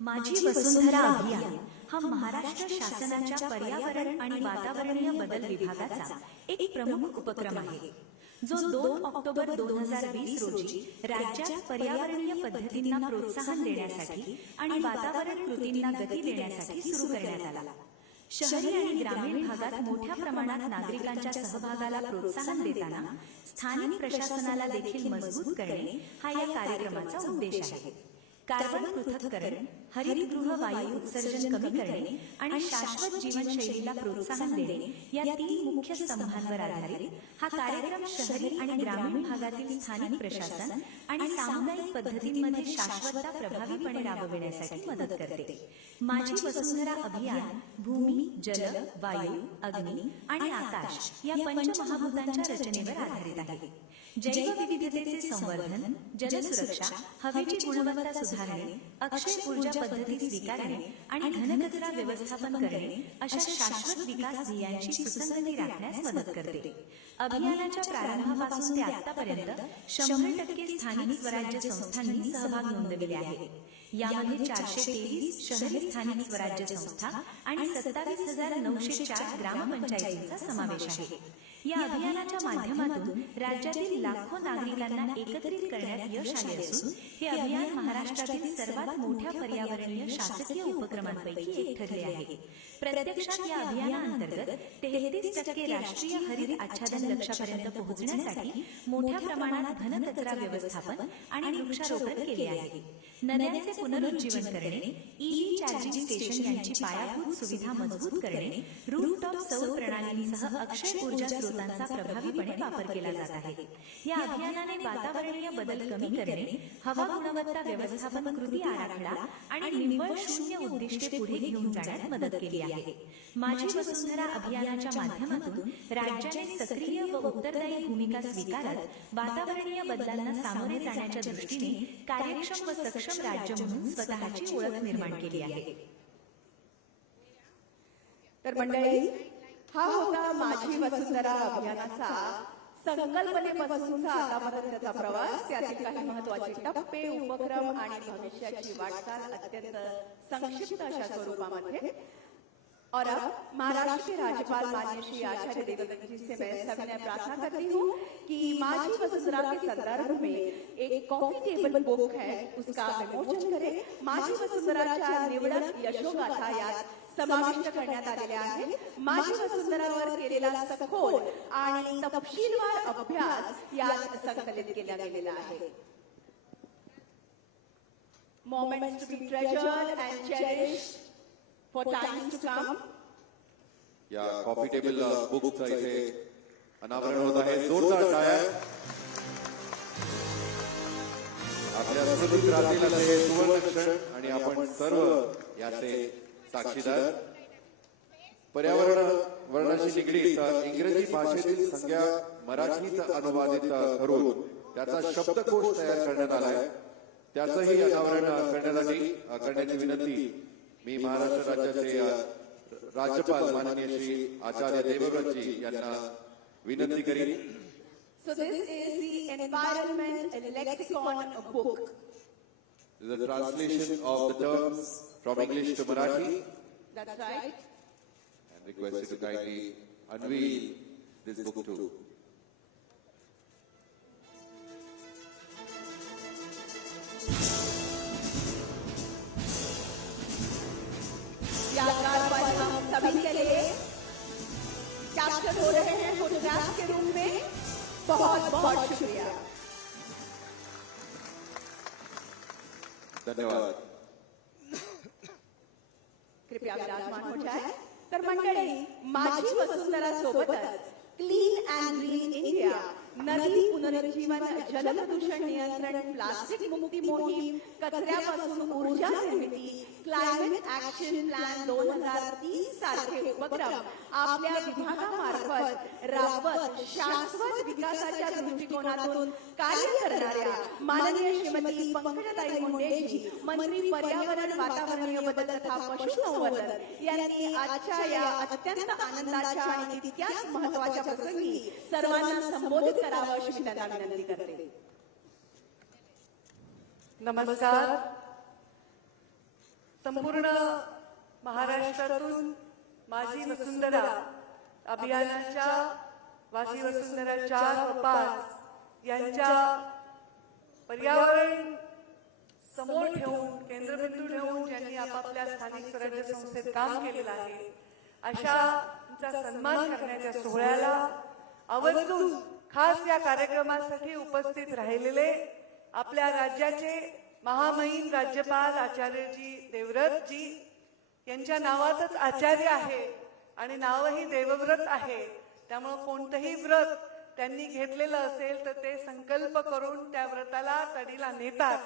माझी वसुंधरा अभियान हा महाराष्ट्र शासनाच्या पर्यावरण आणि वातावरणीय बदल विभागाचा एक प्रमुख उपक्रम आहे, जो 2 ऑक्टोबर 2020 रोजी राज्यात पर्यावरणीय पद्धतींना प्रोत्साहन देण्यासाठी आणि वातावरण कृतींना गती देण्यासाठी सुरू करण्यात आला. शहरी आणि ग्रामीण भागात मोठ्या प्रमाणात नागरिकांच्या सहभागाला प्रोत्साहन देताना स्थानिक प्रशासनाला देखील मजबूत करणे हा या कार्यक्रमाचा उद्देश आहे. कार्बन पृथक्करण, हरितगृह वायू उत्सर्जन कमी करणे आणि शाश्वत जीवनशैलीला प्रोत्साहन देणे या 3 मुख्य स्तंभांवर आधारित हा कार्यक्रम शहरी आणि ग्रामीण भागातील स्थानिक प्रशासन आणि सामुदायिक पद्धतींमध्ये शाश्वतता प्रभावीपणे राबविण्यासाठी मदत करते. माझी वसुंधरा अभियान भूमी, जल, वायू, अग्नी आणि आकाश या पंचमहाभूतांच्या रचनेवर आधारित आहे. जैवविविधतेचे संवर्धन, जलसुरक्षा, हवेची गुणवत्ता सुधारणे, अक्षय ऊर्जा पद्धती स्वीकारणे आणि घनकचरा व्यवस्थापन करणे अशा शाश्वत विकास ध्येयांची सुसंगती राखण्यास मदत करते. अभियानाच्या प्रारंभापासून ते आतापर्यंत 100% स्थानिक स्वराज्य संस्थांनी सहभाग नोंदविले आहे. यामध्ये 423 शहरी स्थानिक स्वराज्य संस्था आणि 27,904 ग्रामपंचायतींचा समावेश आहे. या अभियानाच्या माध्यमातून राज्यातील लाखो नागरिकांना एकत्रित करण्यात यश आले असून हे अभियान महाराष्ट्रातील सर्वात मोठ्या पर्यावरणीय शासकीय उपक्रमांपैकी एक ठरले आहे. प्रत्यक्षात या अभियानाअंतर्गत 33% राष्ट्रीय हरित आच्छादन लक्ष्यापर्यंत पोहोचण्यासाठी मोठ्या प्रमाणात घनकचरा व्यवस्थापन आणि वृक्षारोपण केले आहे. नद्यांचे पुनरुज्जीवन करणे, ईव्ही चार्जिंग स्टेशन यांची पायाभूत सुविधा मजबूत करणे, रूफटॉप सौर प्रणालींसह अक्षय ऊर्जा स्रोतांचा प्रभावीपणे वापर केला जात आहे. या अभियानाने वातावरणीय बदल कमी करणे, हवा गुणवत्ता व्यवस्थापन कृती आराखडा आणि निव्वळ शून्य उद्दिष्टे पुढे घेऊन जाण्यात मदत केली आहे. माझी वसुंधरा अभियानाच्या माध्यमातून राज्याने सक्रिय व उत्तरदायी भूमिका स्वीकारत वातावरणीय बदलांना सामोरे जाण्याच्या दृष्टीने कार्यक्षम व सक्षम राज्य म्हणून स्वतःची ओळख निर्माण केली आहे. तर मंडळी, हा होता माझी वसुंधरा अभियानाचा संकल्पनेपासूनचा आतापर्यंतचा प्रवास. त्यातील काही महत्त्वाचे टप्पे, उपक्रम आणि भविष्याची वाटचाल अत्यंत संक्षिप्त अशा स्वरूपामध्ये. और अब महाराष्ट्र के राज्यपाल माननीय श्री आचार्य देवव्रत जी से मैं सविनय प्रार्थना करती हूँ कि माझी वसुंधरा के संदर्भ में एक कॉफी टेबल बुक है, उसका विमोचन करें. माझी वसुंधराच्या निवडक यशोगाथा यात समाविष्ट करण्यात आलेल्या आहे. माझी वसुंधरावर केलेला सखोल आणि तपशीलवार अभ्यास यात संकलित केला गेलेला आहे. Moments to be treasured and cherished for times to come. या कॉफी टेबल बुकचा इथे अनावरण होत आहे. जोरदार टाळ्या. आपल्या स्मृतीत राहतील असे सुवर्ण क्षण आणि आपण सर्व याचे साक्षीदार. पर्यावरणाशी निगडीत इंग्रजी भाषेतील संज्ञा मराठीत अनुवादित करून त्याचा शब्दकोश तयार करण्यात आलाय. त्याचंही अनावरण करण्याची विनंती मी महाराष्ट्र राज्याचे राज्यपाल माननीय श्री आचार्य देवव्रतजी यांना विनंती करीन. So this is the Environment Lexicon book. The translation of the terms from English to Marathi. That's right. And requested to kindly unveil this book too. यादगार पल हम सभी के लिए कैप्चर हो रहे हैं फोटोग्राफ के रूप में. बहुत बहुत शुक्रिया. धन्यवाद. कृपया विराजमान हो जाए. तर मंडळी, माझी वसुंधरा सोबतच क्लीन अँड ग्रीन इंडिया, नदी पुनरुज्जीवन, जल प्रदूषण नियंत्रण, प्लास्टिक मुक्ती मोहीम, कचऱ्यापासून ऊर्जा निर्मिती, क्लायमेट ऍक्शन प्लॅन 2030 सारखे उपक्रम आपल्या विभागामार्फत राबवत शाश्वत विकासाच्या दृष्टिकोनातून कार्य करणाऱ्या माननीय श्रीमती पंकजाताई मुंडेजी, मंत्री पर्यावरण, वातावरणीय बदल तथा पशुसंवर्धन यांनी आजच्या या अत्यंत आनंदाच्या आणि तितक्याच महत्त्वाच्या प्रसंगी सर्वांना संबोधित करावं अशी मी त्यांना विनंती करते. नमस्कार. संपूर्ण महाराष्ट्रातून माझी वसुंधरा अभियानाच्या वासी वसुंधरा 4 व 5 यांच्या पर्यावरण समोर ठेवून केंद्रबिंदू ठेवून ज्यांनी आपापल्या स्थानिक स्वराज्य संस्थेत काम केलेलं आहे अशांचा सन्मान करण्याच्या सोहळ्याला आवर्जून खास या कार्यक्रमासाठी उपस्थित राहिलेले आपल्या राज्याचे महामहिम राज्यपाल आचार्यजी देवव्रतजी यांच्या नावातच आचार्य आहे आणि नावही देवव्रत आहे. त्यामुळे कोणतंही व्रत त्यांनी घेतलेलं असेल तर ते संकल्प करून त्या व्रताला तडीला नेतात.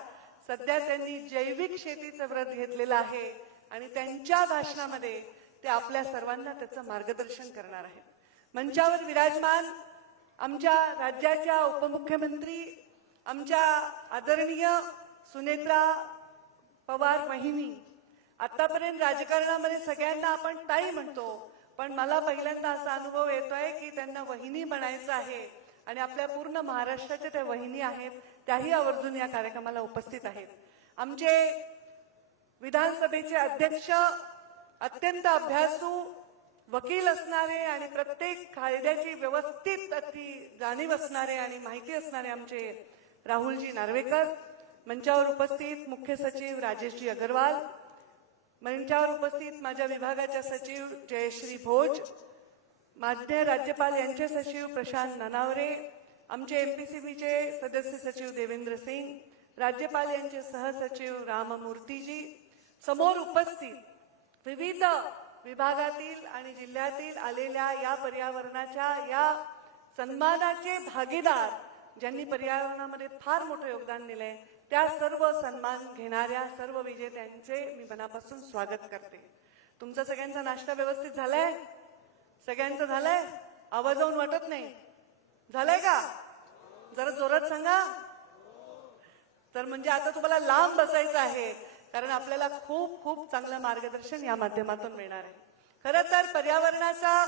सध्या त्यांनी जैविक शेतीचं व्रत घेतलेलं आहे आणि त्यांच्या भाषणामध्ये ते आपल्या सर्वांना त्याचं मार्गदर्शन करणार आहेत. मंचावर विराजमान आमच्या राज्याच्या उपमुख्यमंत्री आमच्या आदरणीय सुनेत्रा पवार वहिनी. आतापर्यंत राजकारणामध्ये सगळ्यांना आपण ताई म्हणतो, पण मला पहिल्यांदा असा अनुभव येतोय की त्यांना वहिनी म्हणायचं आहे आणि आपल्या पूर्ण महाराष्ट्राच्या त्या वहिनी आहेत, त्याही आवर्जून या कार्यक्रमाला उपस्थित आहेत. आमचे विधानसभेचे अध्यक्ष अत्यंत अभ्यासू वकील असणारे आणि प्रत्येक कायद्याची व्यवस्थित अति जाणीव असणारे आणि माहिती असणारे आमचे राहुलजी नार्वेकर. मंचावर उपस्थित मुख्य सचिव राजेशजी अग्रवाल, मंचावर उपस्थित माझ्या विभागाच्या सचिव जयश्री भोज, मान्य राज्यपाल यांचे सचिव प्रशांत नानावरे, आमचे एमपीसीबीचे सदस्य सचिव देवेंद्र सिंग, राज्यपाल यांचे सहसचिव राममूर्तीजी, समोर उपस्थित विविध विभागातील आणि जिल्ह्यातील आलेल्या या पर्यावरणाच्या या सन्मानाचे भागीदार ज्यांनी पर्यावरणामध्ये फार मोठं योगदान दिलंय त्या सर्व सन्मान घेणाऱ्या सर्व विजेत्यांचे मी मनापासून स्वागत करते. तुमचा सगळ्यांचा नाश्ता व्यवस्थित झालाय? सगळ्यांचं झालंय? आवाज येऊन वाटत नाही झालंय का? जरा जोरात सांगा. तर म्हणजे आता तुम्हाला लांब बसायचं आहे कारण आपल्याला खूप खूप चांगलं मार्गदर्शन या माध्यमातून मिळणार आहे. खरं तर पर्यावरणाचा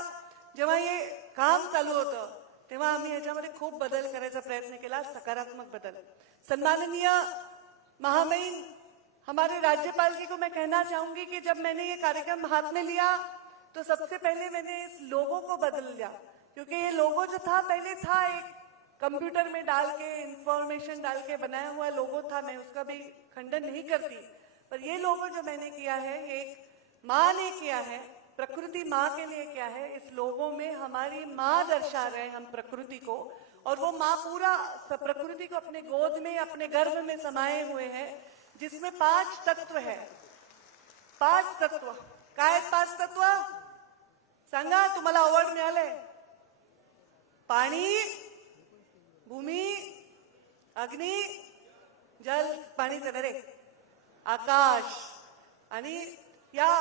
जेव्हा हे काम चालू होतं तेव्हा आम्ही याच्यामध्ये खूप बदल करायचा प्रयत्न केला, सकारात्मक बदल. सम्माननीय महामहिम हमारे राज्यपाल जी को मैं कहना चाहूंगी कि जब मैंने ये कार्यक्रम हाथ में लिया तो सबसे पहले मैंने इस लोगो को बदल लिया, क्योंकि ये लोगो जो था पहले था एक कंप्यूटर में डाल के इंफॉर्मेशन डाल के बनाया हुआ लोगो था. मैं उसका भी खंडन नहीं करती, पर ये लोगो जो मैंने किया है ये एक माँ ने किया है, प्रकृति माँ के लिए किया है. इस लोगों में हमारी माँ दर्शा रहे हम प्रकृति को, और वो माँ पूरा प्रकृति को अपने गोद में अपने गर्भ में समाये हुए हैं, जिसमें 5 तत्व है. 5 तत्व काय आहेत? 5 तत्व सांगा. तुम्हाला अवॉर्ड मिळालंय. पाणी, भूमी, अग्नी, जल, पाणीचं डायरेक्ट, आकाश आणि या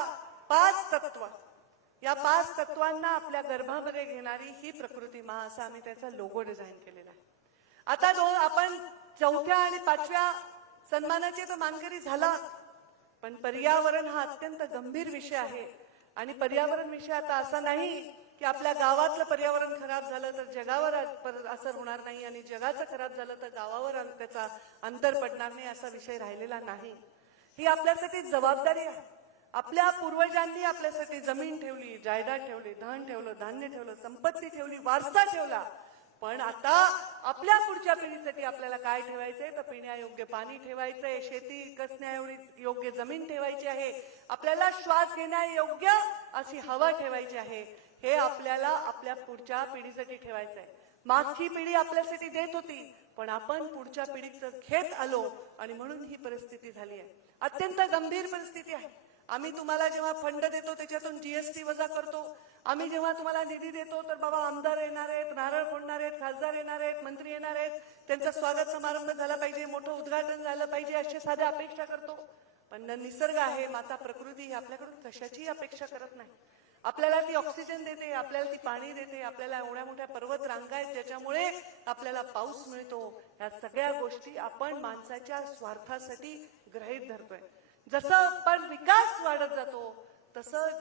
5 तत्व, या 5 तत्वांना आपल्या गर्भामध्ये घेणारी ही प्रकृती मा असा आम्ही त्याचा लोगो डिझाईन केलेला आहे. आता आपण 4थ्या आणि 5व्या सन्मानाचे तर मानकरी झाला, पण पर्यावरण हा अत्यंत गंभीर विषय आहे आणि पर्यावरण विषय आता असा नाही की आपल्या गावातलं पर्यावरण खराब झालं तर जगावर असर होणार नाही आणि जगाचं खराब झालं तर गावावर त्याचा अंतर पडणार नाही, असा विषय राहिलेला नाही. ही आपल्यासाठी जबाबदारी आहे. आपल्या पूर्वजांनी आपल्यासाठी जमीन ठेवली, जायदाद ठेवली, धन ठेवलं, धान्य ठेवलं, संपत्ती ठेवली, वारसा ठेवला. पण आता आपल्या पुढच्या पिढीसाठी आपल्याला काय ठेवायचंय तर पिण्यायोग्य पाणी ठेवायचंय, शेती कसण्याएवढी योग्य जमीन ठेवायची आहे, आपल्याला श्वास घेण्यायोग्य अशी हवा ठेवायची आहे. हे आपल्याला आपल्या पुढच्या पिढीसाठी ठेवायचं आहे. मागची पिढी आपल्यासाठी देत होती, पण आपण पुढच्या पिढीचं घेत आलो आणि म्हणून ही परिस्थिती झाली आहे. अत्यंत गंभीर परिस्थिती आहे. आम्ही तुम्हाला जेव्हा फंड देतो त्याच्यातून जीएसटी वजा करतो. आम्ही जेव्हा तुम्हाला निधी देतो तर बाबा आमदार येणार आहेत, नारळ फोडणार आहेत, खासदार येणार आहेत, मंत्री येणार आहेत, त्यांचा स्वागत समारंभ झाला पाहिजे, मोठं उद्घाटन झालं पाहिजे अशी साध्या अपेक्षा करतो. पण निसर्ग आहे, माता प्रकृती ही आपल्याकडून कशाची अपेक्षा करत नाही. आपल्याला ती ऑक्सिजन देते, आपल्याला ती पाणी देते, आपल्याला एवढ्या मोठ्या पर्वत रांगा आहेत ज्याच्यामुळे आपल्याला पाऊस मिळतो. या सगळ्या गोष्टी आपण माणसाच्या स्वार्थासाठी गृहीत धरतोय. जसं पण विकास वाढत जातो तसं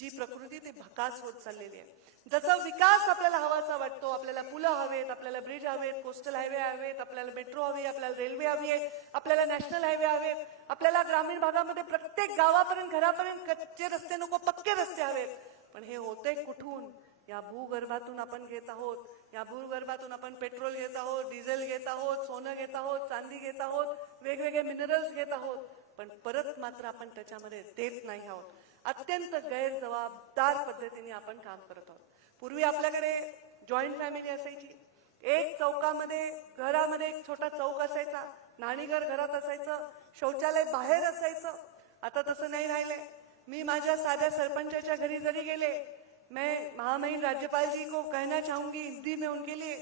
जी प्रकृती ती भकास होत चाललेली आहे. जसं विकास आपल्याला हवाचा वाटतो, आपल्याला पुलं हवेत, आपल्याला ब्रिज हवेत, कोस्टल हायवे हवेत, आपल्याला मेट्रो हवी, आपल्याला रेल्वे हवी आहे, आपल्याला नॅशनल हायवे हवेत, आपल्याला ग्रामीण भागामध्ये प्रत्येक गावापर्यंत घरापर्यंत कच्चे रस्ते नको, पक्के रस्ते हवेत. पण हे होते कुठून? या भूगर्भातून आपण घेत आहोत. या भूगर्भातून आपण पेट्रोल घेत आहोत, डिझेल घेत आहोत, सोनं घेत आहोत, चांदी घेत आहोत, वेगवेगळे मिनरल्स घेत आहोत. पण परत मात्र आपण त्याच्यामध्ये देत नाही आहोत. अत्यंत गैरजबाबदार पद्धतीने आपण काम करत आहोत. पूर्वी आपल्याकडे जॉईंट फॅमिली असायची. एक चौकामध्ये घरामध्ये एक छोटा चौक असायचा, न्हाणीघर घरात असायचं, शौचालय बाहेर असायचं. आता तसं नाही राहिलंय. मी माझ्या साध्या सरपंचाच्या घरी जरी गेले, मैं महामहिम राज्यपाल जी को कहना चाहूंगी हिंदी में उनके लिए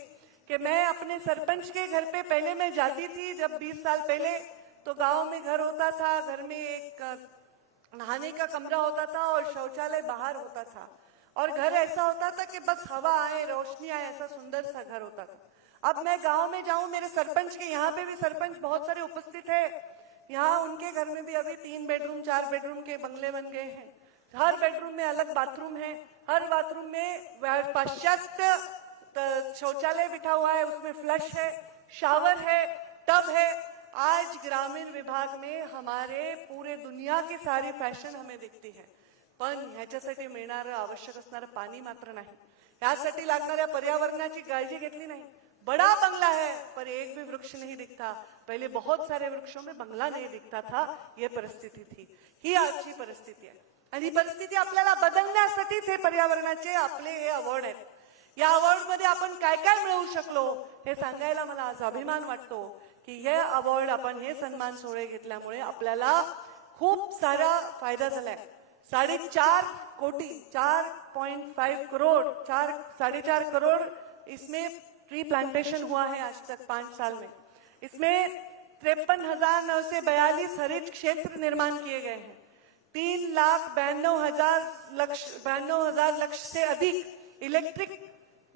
कि मैं अपने सरपंच के घर पे पहले मैं जाती थी जब 20 साल पहले, तो गांव में घर होता था, घर में एक नहाने का कमरा होता था और शौचालय बाहर होता था, और घर ऐसा होता था कि बस हवा आए रोशनी आए, ऐसा सुंदर सा घर होता था. अब मैं गांव में जाऊं, मेरे सरपंच के यहाँ पे भी सरपंच बहुत सारे उपस्थित है, यहाँ उनके घर में भी अभी 3 बेडरूम 4 बेडरूम के बंगले बन गए हैं. हर बेडरूम में अलग बाथरूम है, हर बाथरूम में पाश्चात्य शौचालय बिठा हुआ है, उसमें फ्लश है, शावर है, टब है. आज ग्रामीण विभाग में हमारे पूरे दुनिया की सारी फॅशन हमें दिखती है. पण ह्याच्यासाठी मिळणारं आवश्यक असणारं पाणी मात्र नाही. यासाठी लागणाऱ्या पर्यावरणाची काळजी घेतली नाही. बड़ा बंगला है पर एक भी वृक्ष नहीं दिखता. पहले बहुत सारे वृक्षों में बंगला नहीं दिखता था. ये परिस्थिती थी. ही आजची परिस्थिती आहे. आणि ही परिस्थिती आपल्याला बदलण्यासाठीच हे पर्यावरणाचे आपले हे अवॉर्ड आहेत. या अवॉर्ड मध्ये आपण काय काय मिळवू शकलो हे सांगायला मला आज अभिमान वाटतो की हे अवॉर्ड आपण हे सन्मान सोहळे घेतल्यामुळे आपल्याला खूप सारा फायदा झालाय. 4.5 कोटी 4.5 करोड़ 4.5 करोड़ इसमें ट्री प्लांटेशन हुआ है आज तक 5 साल में. इसमें 53,942 हरित क्षेत्र निर्माण किए गए हैं. 3,92,000 लक्ष से अधिक इलेक्ट्रिक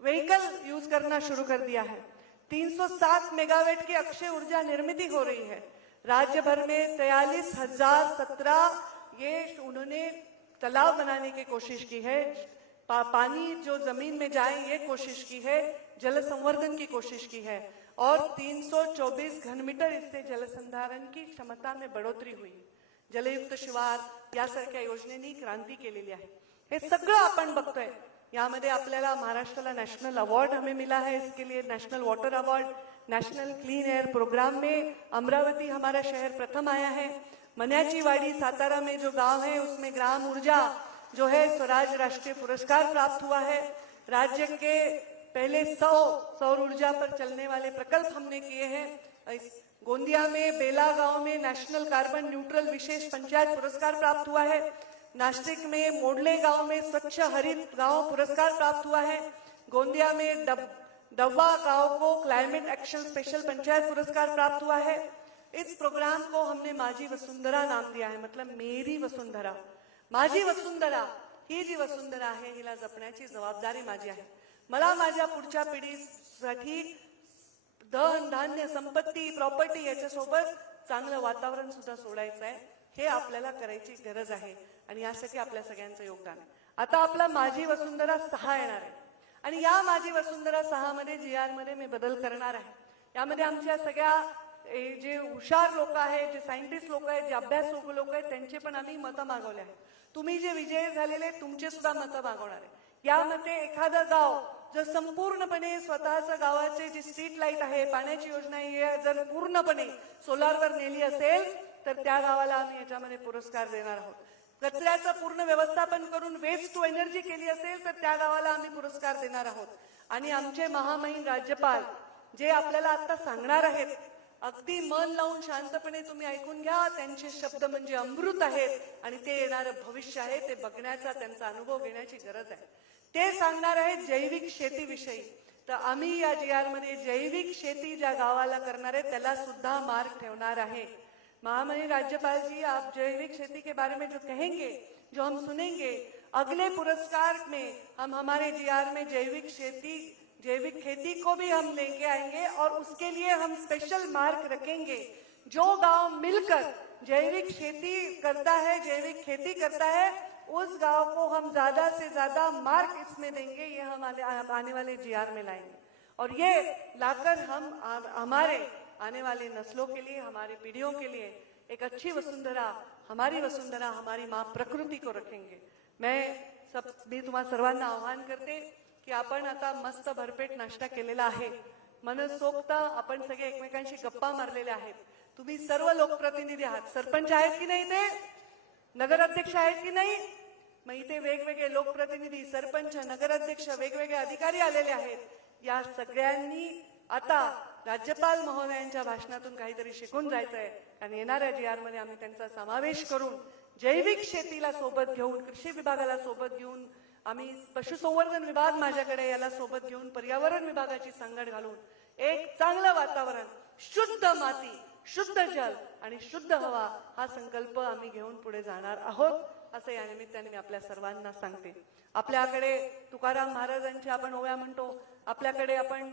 व्हीकल यूज करना शुरू कर दिया है. 307 मेगावाट की अक्षय ऊर्जा निर्मित हो रही है. राज्य भर में 43,017 ये उन्होंने तालाब बनाने की कोशिश की है. पानी जो जमीन में जाए ये कोशिश की है. जल संवर्धन की कोशिश की है और 324 घनमीटर इससे जल संधारण की क्षमता में बढ़ोतरी हुई. जलयुक्त शिवार यासारख्या योजनेनी क्रांती केलेली आहे. हे सगळं आपण बघतोय. यामध्ये आपल्याला महाराष्ट्राला नेशनल अवार्ड हमें मिला है. इसके लिए national water award, national clean air programme में अमरावती हमारा शहर प्रथम आया है. मन्याचीवाड़ी सातारा में जो गांव है उसमें ग्राम ऊर्जा जो है स्वराज राष्ट्रीय पुरस्कार प्राप्त हुआ है. राज्य के पहले 100 सौर ऊर्जा पर चलने वाले प्रकल्प हमने किए हैं. गोंदिया में बेला गांव में नेशनल कार्बन न्यूट्रल विशेष पंचायत पुरस्कार प्राप्त हुआ है. नासिक में मोडले गांव में स्वच्छ हरित गांव पुरस्कार प्राप्त हुआ है. गोंदिया में डब्बा गांव को क्लाइमेट एक्शन स्पेशल पंचायत पुरस्कार प्राप्त हुआ है. इस प्रोग्राम को हमने माझी वसुंधरा नाम दिया है. मतलब मेरी वसुंधरा, माझी वसुंधरा. ही जी वसुंधरा आहे हिला जपण्याची जबाबदारी माझी आहे. मला माझ्या पुढच्या पिढीसाठी धन धान्य संपत्ती प्रॉपर्टी याच्यासोबत चांगलं वातावरण सुद्धा सोडायचं आहे. हे आपल्याला करायची गरज आहे आणि यासाठी आपल्या सगळ्यांचं योगदान आहे. आता आपला माझी वसुंधरा 6 येणार आहे आणि या माझी वसुंधरा 6 मध्ये GR मध्ये मी बदल करणार आहे. यामध्ये आमच्या सगळ्या जे हुशार लोक आहेत, जे सायंटिस्ट लोक आहेत, जे अभ्यासू लोक आहेत त्यांचे पण आम्ही मतं मागवले आहेत. तुम्ही जे विजयी झालेले तुमचे सुद्धा मतं मागवणार आहे. यामध्ये एखादं गाव जर संपूर्णपणे स्वतःच्या गावाचे जी स्ट्रीट लाईट आहे, पाण्याची योजना आहे, जर पूर्णपणे सोलारवर नेली असेल तर त्या गावाला आम्ही याच्यामध्ये पुरस्कार देणार आहोत. कचऱ्याचं पूर्ण व्यवस्थापन करून वेस्ट टू एनर्जी केली असेल तर त्या गावाला आम्ही पुरस्कार देणार आहोत. आणि आमचे महामहिम राज्यपाल जे आपल्याला आता सांगणार आहेत, अगदी मन लावून शांतपणे तुम्ही ऐकून घ्या. त्यांचे शब्द म्हणजे अमृत आहेत आणि ते येणारं भविष्य आहे. ते बघण्याचा त्यांचा अनुभव घेण्याची गरज आहे. ते सांगणार आहेत जैविक शेतीविषयी. तर आम्ही या GR मध्ये जैविक शेती ज्या गावाला करणार आहे त्याला सुद्धा मार्क ठेवणार आहे. महामहिम राज्यपाल जी, आप जैविक खेती के बारे में जो कहेंगे, जो हम सुनेंगे, अगले पुरस्कार में हम हमारे GR में जैविक खेती को भी हम लेके आएंगे और उसके लिए हम स्पेशल मार्क रखेंगे. जो गांव मिलकर जैविक खेती करता है, जैविक खेती करता है, उस गांव को हम ज्यादा से ज्यादा मार्क इसमें देंगे, ये हम आने वाले जीआर में लाएंगे और ये लाकर हम हमारे आने वाली नस्लों के लिए, हमारी पीढ़ियों के लिए एक अच्छी वसुंधरा, हमारी माँ प्रकृती को रखेंगे। मी तुम्हा सर्वांना आवाहन करते की आपण आता मस्त भरपेट नाश्ता केलेला आहे, मनसोक्त आपण सगळे एकमेकांशी गप्पा मारलेल्या आहेत। तुम्ही सर्व लोकप्रतिनिधी आहात, सरपंच आहेत की नाही, ते नगराध्यक्ष आहेत की नाही, मग इथे वेगवेगळे लोकप्रतिनिधी, सरपंच, नगराध्यक्ष, वेगवेगळे अधिकारी आलेले आहेत। या सगळ्यांनी आता राज्यपाल महोदयांच्या भाषणातून काहीतरी शिकून जायचं आहे, कारण येणाऱ्या जीआर मध्ये आम्ही त्यांचा समावेश करून जैविक शेतीला सोबत घेऊन, कृषी विभागाला सोबत घेऊन, आम्ही पशुसंवर्धन विभाग माझ्याकडे याला सोबत घेऊन, पर्यावरण विभागाची सांगड घालून एक चांगलं वातावरण, शुद्ध माती, शुद्ध जल आणि शुद्ध हवा हा संकल्प आम्ही घेऊन पुढे जाणार आहोत, असं या निमित्ताने मी आपल्या सर्वांना सांगते। आपल्याकडे तुकाराम महाराजांच्या आपण ओव्या म्हणतो, आपल्याकडे आपण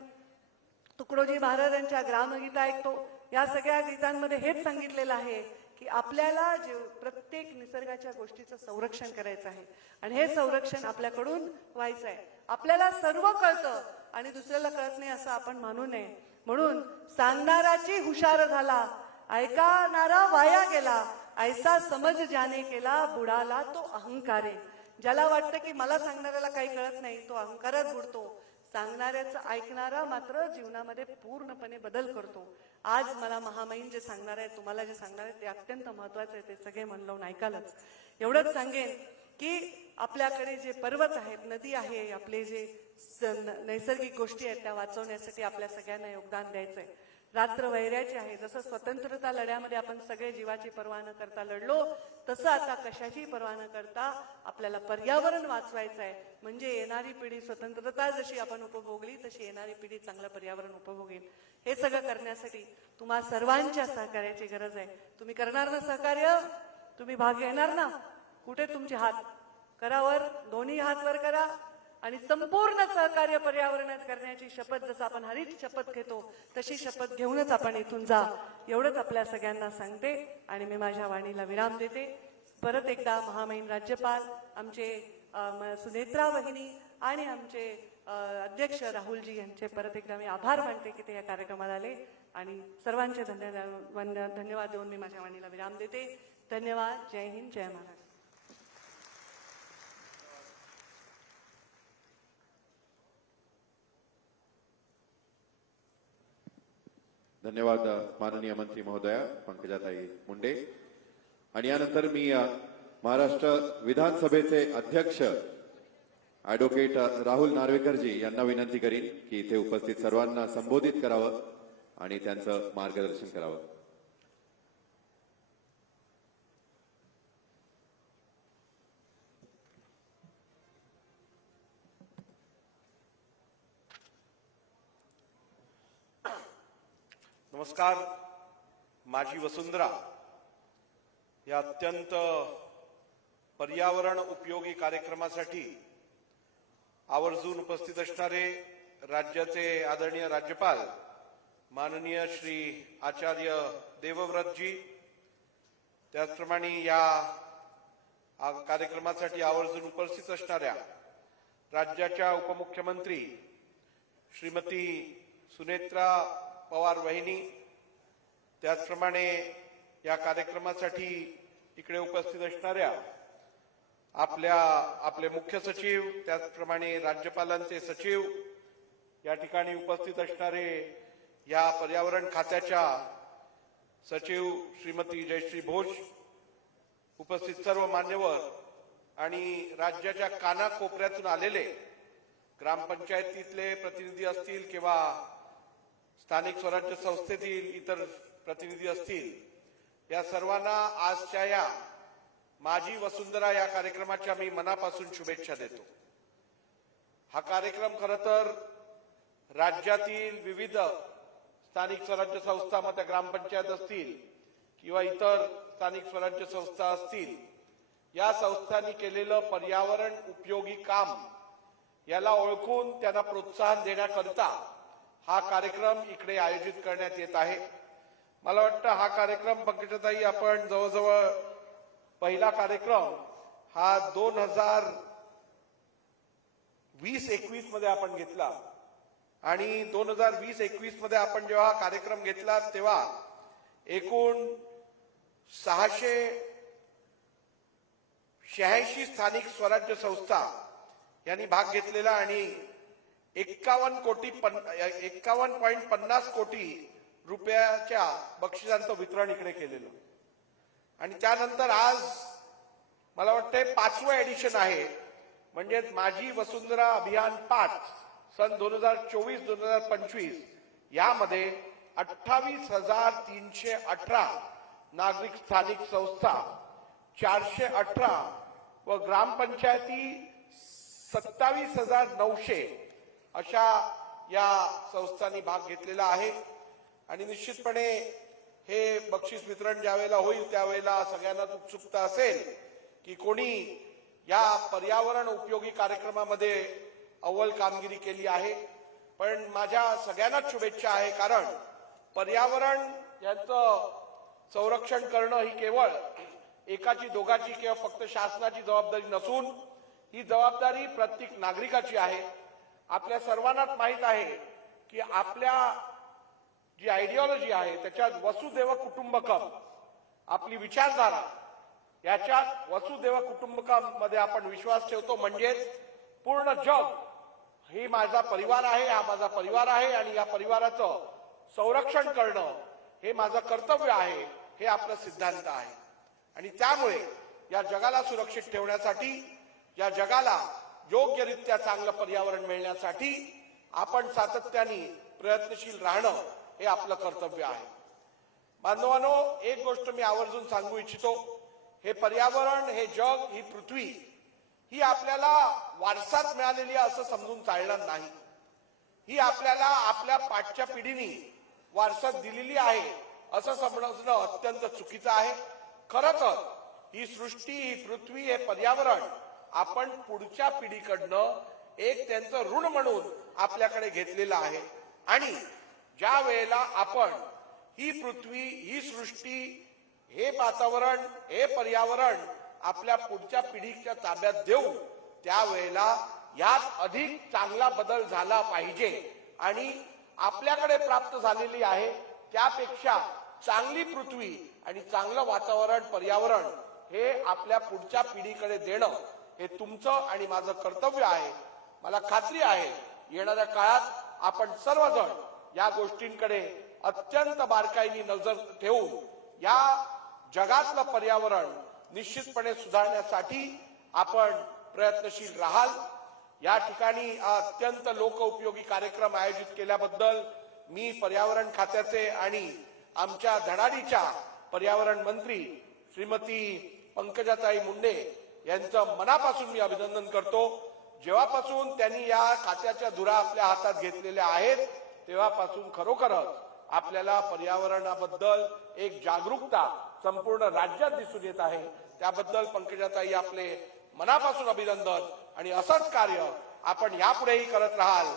तुकडोजी महाराजांच्या ग्रामगीता ऐकतो। या सगळ्या गीतांमध्ये हेच सांगितलेलं आहे की आपल्याला जे प्रत्येक निसर्गाच्या गोष्टीचं संरक्षण करायचं आहे आणि हे संरक्षण आपल्याकडून व्हायचं आहे। आपल्याला सर्व कळतं आणि दुसऱ्याला कळत नाही असं आपण मानू नये, म्हणून सांगणाराची हुशार झाला, ऐकणारा वाया गेला, ऐसा समज ज्याने केला, बुडाला तो अहंकारे। ज्याला वाटतं की मला सांगणाऱ्याला काही कळत नाही, तो अहंकारात बुडतो। सांगणाऱ्याचं ऐकणारा मात्र जीवनामध्ये पूर्णपणे बदल करतो। आज मला महामहिम जे सांगणार आहे, तुम्हाला जे सांगणार आहे ते अत्यंत महत्वाचं आहे, ते सगळे मन लावून ऐकालच। एवढंच सांगेन की आपल्याकडे जे पर्वत आहेत, नदी आहे, आपले जे नैसर्गिक गोष्टी आहेत त्या वाचवण्यासाठी आपल्या सगळ्यांना योगदान द्यायचंय। रात्र वैऱ्याची आहे, जसं स्वतंत्रता लढ्यामध्ये आपण सगळे जीवाची पर्वा न करता लढलो, तसं आता कशाची पर्वा न करता आपल्याला पर्यावरण वाचवायचं आहे, म्हणजे येणारी पिढी स्वतंत्रता जशी आपण उपभोगली तशी येणारी पिढी चांगलं पर्यावरण उपभोगेल। हे सगळं करण्यासाठी तुम्हा सर्वांच्या सहकार्याची गरज आहे। तुम्ही करणार ना सहकार्य? तुम्ही भाग घेणार ना? कुठे तुमचे हात? करावर, दोन्ही हात वर करा आणि संपूर्ण सहकार्य पर्यावरणात करण्याची शपथ, जसं आपण हरित शपथ घेतो तशी शपथ घेऊनच आपण इथून जा, एवढंच आपल्या सगळ्यांना सांगते आणि मी माझ्या वाणीला विराम देते। परत एकदा महामहिम राज्यपाल, आमचे सुनेत्रा वहिनी आणि आमचे अध्यक्ष राहुलजी यांचे परत एकदा मी आभार मानते की ते या कार्यक्रमाला आले आणि सर्वांचे धन्यवाद देऊन मी माझ्या वाणीला विराम देते। धन्यवाद। जय हिंद, जय महाराष्ट्र। धन्यवाद माननीय मंत्री महोदया पंकजाताई मुंडे। आणि यानंतर मी महाराष्ट्र विधानसभेचे अध्यक्ष ॲडव्होकेट राहुल नार्वेकरजी यांना विनंती करीन की इथे उपस्थित सर्वांना संबोधित करावं आणि त्यांचं मार्गदर्शन करावं। नमस्कार। माझी वसुंधरा या अत्यंत पर्यावरण उपयोगी कार्यक्रमासाठी आवर्जून उपस्थित असणारे राज्याचे आदरणीय राज्यपाल माननीय श्री आचार्य देवव्रतजी, त्याचप्रमाणे या कार्यक्रमासाठी आवर्जून उपस्थित असणाऱ्या राज्याच्या उपमुख्यमंत्री श्रीमती सुनेत्रा पवार वहिनी, त्याचप्रमाणे या कार्यक्रमासाठी इकडे उपस्थित असणाऱ्या आपले मुख्य सचिव, त्याचप्रमाणे राज्यपालांचे सचिव, या ठिकाणी उपस्थित असणारे या पर्यावरण खात्याच्या सचिव श्रीमती जयश्री भोज, उपस्थित सर्व मान्यवर आणि राज्याच्या कानाकोपऱ्यातून आलेले ग्रामपंचायतीतले प्रतिनिधी असतील किंवा स्थानिक स्वराज्य संस्थेतील इतर प्रतिनिधी असतील, या सर्वांना आजच्या या माझी वसुंधरा या कार्यक्रमाच्या मी मनापासून शुभेच्छा देतो। हा कार्यक्रम खरं तर राज्यातील विविध स्थानिक स्वराज्य संस्था, मग त्या ग्रामपंचायत असतील किंवा इतर स्थानिक स्वराज्य संस्था असतील, या संस्थांनी केलेलं पर्यावरण उपयोगी काम याला ओळखून त्यांना प्रोत्साहन देण्याकरिता हा कार्यक्रम इकडे आयोजित करण्यात येत आहे। मला वाटतं हा कार्यक्रम पंकजाताई आपण जवळजवळ पहिला कार्यक्रम हा 2020-21 मध्ये आपण घेतला आणि 2020-21 मध्ये आपण जेव्हा कार्यक्रम घेतला तेव्हा एकूण 686 स्थानिक स्वराज्य संस्था यांनी भाग घेतलेला आणि 51.50 कोटी रुपयाच्या बक्षिसांचं वितरण इकडे केलेलं आणि त्यानंतर आज मला वाटतंय 5वं एडिशन आहे म्हणजे माझी वसुंधरा अभियान 5 सन 2024-2025 यामध्ये 28,318 नागरिक स्थानिक संस्था 418 व ग्रामपंचायती 27,900 अशा या संस्थांनी भाग घेतलेला आहे आणि निश्चितपणे हे बक्षीस वितरण ज्या वेळेला होईल त्यावेळेला सगळ्यांनाच उत्सुकता असेल की कोणी या पर्यावरण उपयोगी कार्यक्रमामध्ये अव्वल कामगिरी केली आहे. पण माझ्या सगळ्यांनाच शुभेच्छा आहे कारण पर्यावरण यांचं संरक्षण करणं ही केवळ एकाची दोघाची किंवा फक्त शासनाची जबाबदारी नसून ही जबाबदारी प्रत्येक नागरिकाची आहे. आपल्या सर्वांनाच माहित आहे की आपल्या जी आयडिओलॉजी आहे त्याच्यात वसुदैव कुटुंबकम आपली विचारधारा याच्यात वसुदैव कुटुंबकम मध्ये आपण विश्वास ठेवतो म्हणजेच पूर्ण जग हे माझा परिवार आहे, हा माझा परिवार आहे आणि या परिवाराचं संरक्षण करणं हे माझं कर्तव्य आहे, हे आपलं सिद्धांत आहे. आणि त्यामुळे या जगाला सुरक्षित ठेवण्यासाठी या जगाला योग्यरित्या चांगलं पर्यावरण मिळण्यासाठी आपण सातत्याने प्रयत्नशील राहणं हे आपलं कर्तव्य आहे. बांधवांनो, एक गोष्ट मी आवर्जून सांगू इच्छितो, हे पर्यावरण, हे जग, ही पृथ्वी ही आपल्याला वारसात मिळालेली असं समजून चालणार नाही. ही आपल्याला आपल्या पाठच्या पिढीने वारसात दिलेली आहे असं समजणं अत्यंत चुकीचं आहे. खरं तर ही सृष्टी, ही पृथ्वी, हे पर्यावरण आपण पुढच्या पिढीकडनं एक त्यांचं ऋण म्हणून आपल्याकडे घेतलेलं आहे आणि ज्या वेळेला आपण ही पृथ्वी, ही सृष्टी, हे वातावरण, हे पर्यावरण आपल्या पुढच्या पिढीच्या ताब्यात देऊ त्यावेळेला यात अधिक चांगला बदल झाला पाहिजे आणि आपल्याकडे प्राप्त झालेली आहे त्यापेक्षा चांगली पृथ्वी आणि चांगलं वातावरण, पर्यावरण हे आपल्या पुढच्या पिढीकडे देणं हे तुमचं आणि माझं कर्तव्य आहे. मला खात्री आहे येणाऱ्या काळात आपण सर्वजण या गोष्टींकडे अत्यंत बारकाईने नजर ठेवून या जगातलं पर्यावरण निश्चितपणे सुधारण्यासाठी आपण प्रयत्नशील राहाल. या ठिकाणी अत्यंत लोकउपयोगी कार्यक्रम आयोजित केल्याबद्दल मी पर्यावरण खात्याचे आणि आमच्या धडाडीच्या पर्यावरण मंत्री श्रीमती पंकजाताई मुंडे यांचं मनापासून मी अभिनंदन करतो. जेव्हापासून त्यांनी या खात्याच्या धुरा आपल्या हातात घेतलेल्या आहेत तेव्हापासून खरोखरच आपल्याला पर्यावरणाबद्दल एक जागरूकता संपूर्ण राज्यात दिसून येत आहे. त्याबद्दल पंकजाताई आपले मनापासून अभिनंदन आणि असंच कार्य आपण यापुढेही करत राहाल.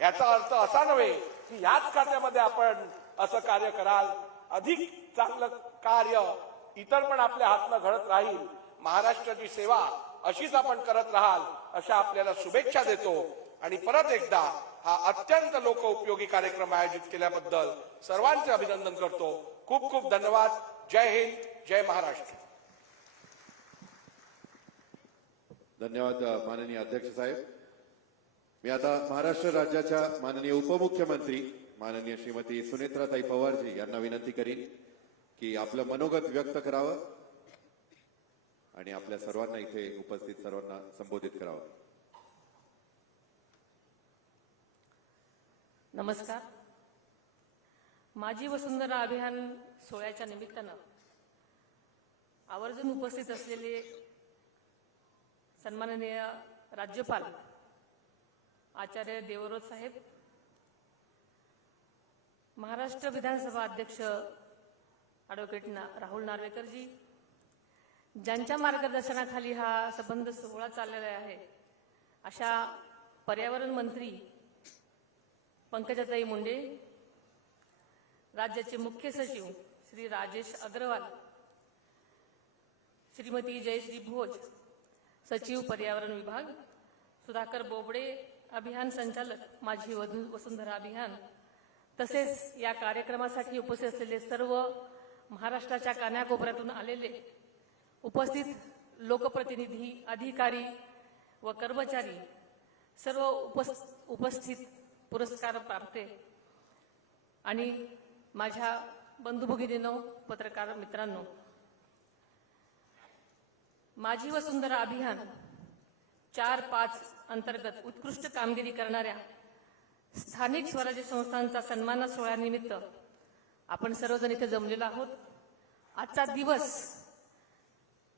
याचा अर्थ असा नव्हे की याच खात्यामध्ये आपण असं कार्य कराल. अधिक चांगलं कार्य इतर पण आपल्या हातनं घडत राहील. महाराष्ट्राची सेवा अशीच आपण करत राहाल अशा आपल्याला शुभेच्छा देतो आणि परत एकदा हा अत्यंत लोकउपयोगी कार्यक्रम आयोजित केल्याबद्दल सर्वांचे अभिनंदन करतो. खूप खूप धन्यवाद. जय हिंद, जय महाराष्ट्र. धन्यवाद माननीय अध्यक्ष साहेब. मी आता महाराष्ट्र राज्याच्या माननीय उपमुख्यमंत्री माननीय श्रीमती सुनेत्राताई पवारजी यांना विनंती करीन की आपलं मनोगत व्यक्त करावं आणि आपल्या सर्वांना इथे उपस्थित सर्वांना संबोधित करावं. नमस्कार. माझी वसुंधरा अभियान सोहळ्याच्या निमित्तानं आवर्जून उपस्थित असलेले सन्माननीय राज्यपाल आचार्य देवव्रत साहेब, महाराष्ट्र विधानसभा अध्यक्ष ॲडव्होकेट राहुल नार्वेकरजी, ज्यांच्या मार्गदर्शनाखाली हा संबंध सोहळा चाललेला आहे अशा पर्यावरण मंत्री पंकजाताई मुंडे, राज्याचे मुख्य सचिव श्री राजेश अग्रवाल, श्रीमती जयश्री भोज, सचिव पर्यावरण विभाग, सुधाकर बोबडे अभियान संचालक माझी वसुंधरा अभियान, तसेच या कार्यक्रमासाठी उपस्थित असलेले सर्व महाराष्ट्राच्या कानाकोपऱ्यातून आलेले उपस्थित लोकप्रतिनिधी, अधिकारी व कर्मचारी, सर्व उपस्थित पुरस्कार प्राप्ते आणि माझ्या बंधू भगिनींनो, पत्रकार मित्रांनो, माझी वसुंधरा अभियान 4-5 अंतर्गत उत्कृष्ट कामगिरी करणाऱ्या स्थानिक स्वराज्य संस्थांचा सन्मान सोहळ्यानिमित्त आपण सर्वजण इथे जमलेलो आहोत. आजचा दिवस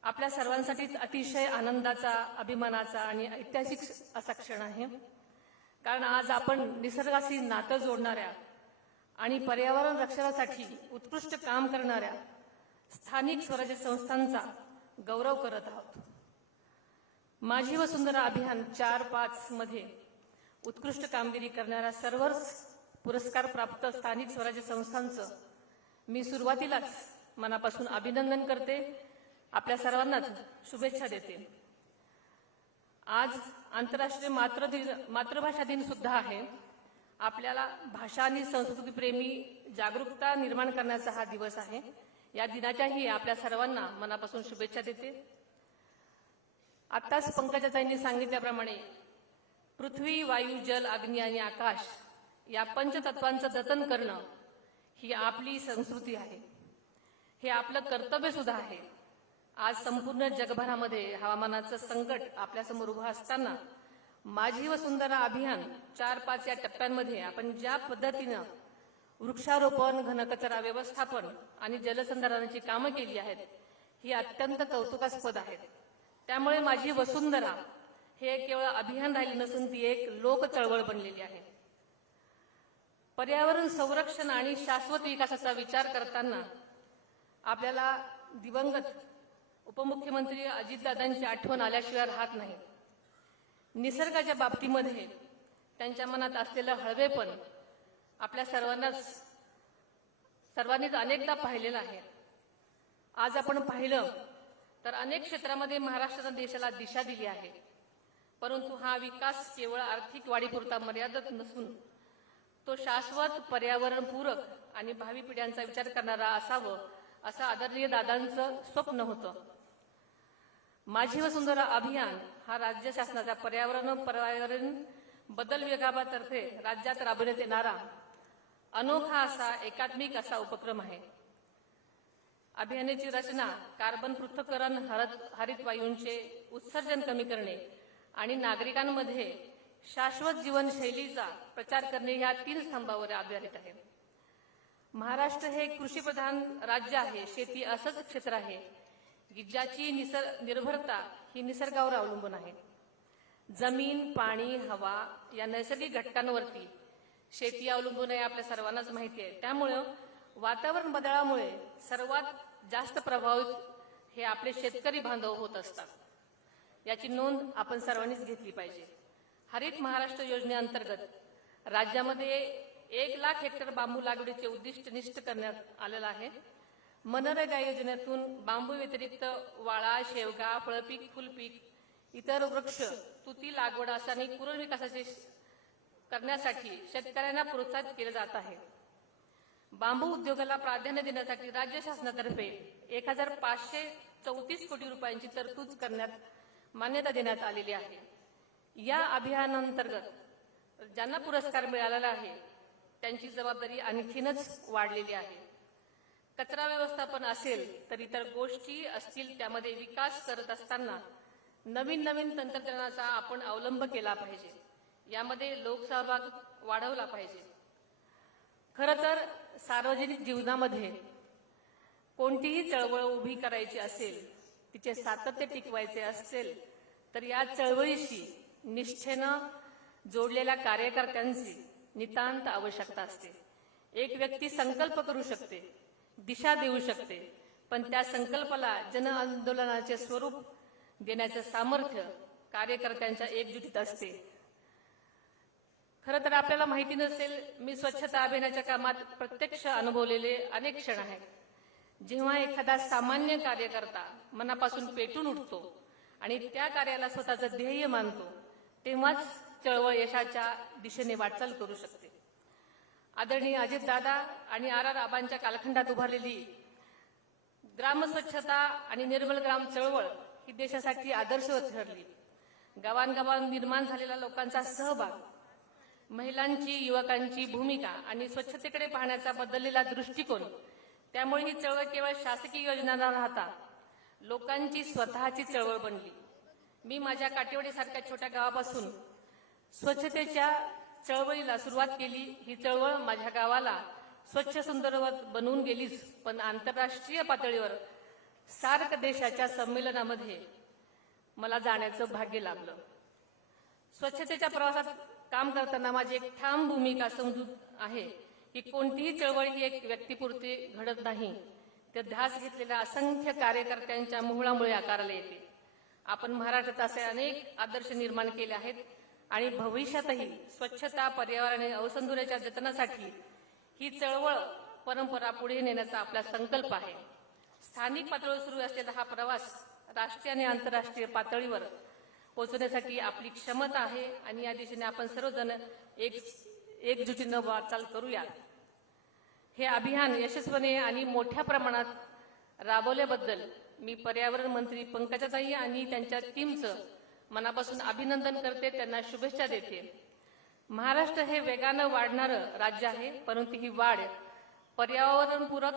आपल्या सर्वांसाठी अतिशय आनंदाचा, अभिमानाचा आणि ऐतिहासिक असा क्षण आहे. कारण आज आपण निसर्गाशी नातं जोडणाऱ्या आणि पर्यावरण रक्षणासाठी उत्कृष्ट काम करणाऱ्या स्थानिक स्वराज्य संस्थांचा गौरव करत आहोत. माझी वसुंधरा अभियान 4-5 मध्ये उत्कृष्ट कामगिरी करणाऱ्या सर्वच पुरस्कार प्राप्त स्थानिक स्वराज्य संस्थांचं मी सुरुवातीलाच मनापासून अभिनंदन करते. आपल्या सर्वांनाच शुभेच्छा देते. आज आंतरराष्ट्रीय मातृभाषा दिन सुद्धा आहे. आपल्याला भाषा आणि संस्कृती प्रेमी जागरूकता निर्माण करण्याचा हा दिवस आहे. या दिनाच्याही आपल्या सर्वांना मनापासून शुभेच्छा देते. आत्ताच पंकजाताईंनी सांगितल्याप्रमाणे पृथ्वी, वायू, जल, अग्नी आणि आकाश या पंचतत्वांचं जतन करणं ही आपली संस्कृती आहे. हे आपलं कर्तव्य सुद्धा आहे. आज संपूर्ण जगभरामध्ये हवामानाचं संकट आपल्यासमोर उभं असताना माझी वसुंधरा अभियान 4-5 या टप्प्यांमध्ये आपण ज्या पद्धतीनं वृक्षारोपण, घनकचरा व्यवस्थापन आणि जलसंधारणाची कामं केली आहेत ही अत्यंत कौतुकास्पद आहेत. त्यामुळे माझी वसुंधरा हे केवळ अभियान राहिले नसून ती एक लोक चळवळ बनलेली आहे. पर्यावरण संरक्षण आणि शाश्वत विकासाचा विचार करताना आपल्याला दिवंगत उपमुख्यमंत्री अजितदादांची आठवण आल्याशिवाय राहत नाही. निसर्गाच्या बाबतीमध्ये त्यांच्या मनात असलेलं हळवेपण आपल्या सर्वांनीच अनेकदा पाहिलेलं आहे. आज आपण पाहिलं तर अनेक क्षेत्रामध्ये महाराष्ट्राने देशाला दिशा दिली आहे. परंतु हा विकास केवळ आर्थिक वाढीपुरता मर्यादित नसून तो शाश्वत, पर्यावरणपूरक आणि भावी पिढ्यांचा विचार करणारा असावं असं आदरणीय दादांचं स्वप्न होतं. माझी वसुंधरा अभियान हा राज्य शासनाच्या पर्यावरण बदल विभागातर्फे राज्यात राबवण्यात येणारा अनोखा असा एकात्मिक असा उपक्रम आहे. अभियानाची रचना कार्बन पृथक्करण, हरित वायूंचे उत्सर्जन कमी करणे आणि नागरिकांमध्ये शाश्वत जीवनशैलीचा प्रचार करणे या 3 स्तंभावर आधारित आहे. महाराष्ट्र हे कृषीप्रधान राज्य आहे. शेती असंच क्षेत्र आहे की ज्याची निर्भरता ही निसर्गावर अवलंबून आहे. जमीन, पाणी, हवा या नैसर्गिक घटकांवरती शेती अवलंबून आहे, आपल्या सर्वांनाच माहिती आहे. त्यामुळं वातावरण बदलामुळे सर्वात जास्त प्रभावित हे आपले शेतकरी बांधव होत असतात. याची नोंद आपण सर्वांनीच घेतली पाहिजे. हरित महाराष्ट्र योजनेअंतर्गत राज्यामध्ये 1,00,000 हेक्टर बांबू लागवडीचे उद्दिष्ट निश्चित करण्यात आलेलं आहे. मनरेगा योजनेतून बांबू व्यतिरिक्त वाळा, शेवगा, फळपीक, फुलपीक, इतर वृक्ष, तुती लागवड अशा अनेक पुनर्विकासाचे करण्यासाठी शेतकऱ्यांना प्रोत्साहित केले जात आहे. बांबू उद्योगाला प्राधान्य देण्यासाठी राज्य शासनातर्फे 1,534 कोटी रुपयांची तरतूद करण्यात मान्यता देण्यात आलेली आहे. या अभियानांतर्गत ज्यांना पुरस्कार मिळालेला आहे त्यांची जबाबदारी आणखीनच वाढलेली आहे. कचरा व्यवस्थापन असेल तर इतर गोष्टी असतील, त्यामध्ये विकास करत असताना नवीन तंत्रज्ञानाचा आपण अवलंब केला पाहिजे. यामध्ये लोकसहभाग वाढवला पाहिजे. खरं तर सार्वजनिक जीवनामध्ये कोणतीही चळवळ उभी करायची असेल, तिचे सातत्य टिकवायचे असेल तर या चळवळीशी निष्ठेनं जोडलेल्या कार्यकर्त्यांची नितांत आवश्यकता असते. एक व्यक्ती संकल्प करू शकते, दिशा देऊ शकते, पण त्या संकल्पाला जन आंदोलनाचे स्वरूप देण्याचे सामर्थ्य कार्यकर्त्यांच्या एकजुटीत असते. खरं तर आपल्याला माहिती नसेल, मी स्वच्छता अभियानाच्या कामात प्रत्यक्ष अनुभवलेले अनेक क्षण आहेत. जेव्हा एखादा सामान्य कार्यकर्ता मनापासून पेटून उठतो आणि त्या कार्याला स्वतःचं ध्येय मानतो तेव्हाच चळवळ यशाच्या दिशेने वाटचाल करू शकते. आदरणीय अजितदादा आणि आर आबांच्या कालखंडात उभारलेली ग्राम स्वच्छता आणि निर्मल ग्राम चळवळ ही देशासाठी आदर्शवत ठरली. गावांगावात निर्माण झालेला लोकांचा सहभाग, महिलांची युवकांची भूमिका आणि स्वच्छतेकडे पाहण्याचा बदललेला दृष्टिकोन, त्यामुळे ही चळवळ केवळ शासकीय योजना न राहता लोकांची स्वतःची चळवळ बनली. मी माझ्या काटेवाडीसारख्या छोट्या गावापासून स्वच्छतेच्या चळवळीला सुरुवात केली. ही चळवळ माझ्या गावाला स्वच्छ सुंदर बनवून गेलीच, पण आंतरराष्ट्रीय पातळीवर सार्क देशाच्या संमेलनामध्ये मला जाण्याचं भाग्य लाभलं. स्वच्छतेच्या प्रवासात काम करताना माझी एक ठाम भूमिका समजूत आहे की कोणतीही चळवळ ही एक व्यक्तीपुरती घडत नाही, तर ध्यास घेतलेल्या असंख्य कार्यकर्त्यांच्या मोहळामुळे आकाराला येते. आपण महाराष्ट्रात असे अनेक आदर्श निर्माण केले आहेत आणि भविष्यातही स्वच्छता, पर्यावरण आणि अवसंतुलनाच्या जतनासाठी ही चळवळ परंपरा पुढे नेण्याचा आपला संकल्प आहे. स्थानिक पातळीवर सुरू असलेला हा प्रवास राष्ट्रीय आणि आंतरराष्ट्रीय पातळीवर पोहोचण्यासाठी आपली क्षमता आहे आणि या दिशेने आपण सर्वजण एकजुटीनं वाटचाल करूया. हे अभियान यशस्वीपणे आणि मोठ्या प्रमाणात राबवल्याबद्दल मी पर्यावरण मंत्री पंकजाताई आणि त्यांच्या टीमचं मनापासून अभिनंदन करते, त्यांना शुभेच्छा देते. महाराष्ट्र हे वेगानं वाढणारं राज्य आहे, परंतु ही वाढ पर्यावरणपूरक,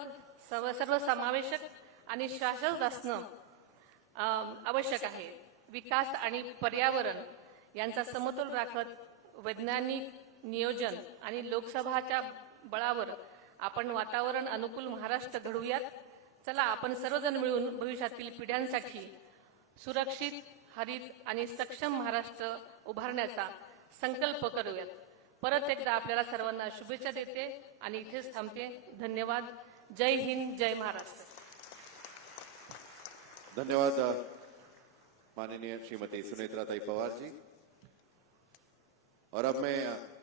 सर्वसमावेशक आणि शाश्वत असणं आवश्यक आहे. विकास आणि पर्यावरण यांचा समतोल राखत वैज्ञानिक नियोजन आणि लोकसभाच्या बळावर आपण वातावरण अनुकूल महाराष्ट्र घडवूयात. चला आपण सर्वजण मिळून भविष्यातील पिढ्यांसाठी सुरक्षित, हरित आणि सक्षम महाराष्ट्र उभारण्याचा संकल्प करूयात. परत एकदा आपल्याला सर्वांना शुभेच्छा देते आणि इथेच थांबते. धन्यवाद. जय हिंद, जय महाराष्ट्र. धन्यवाद माननीय श्रीमती सुनेत्राताई पवार जी. और अब मैं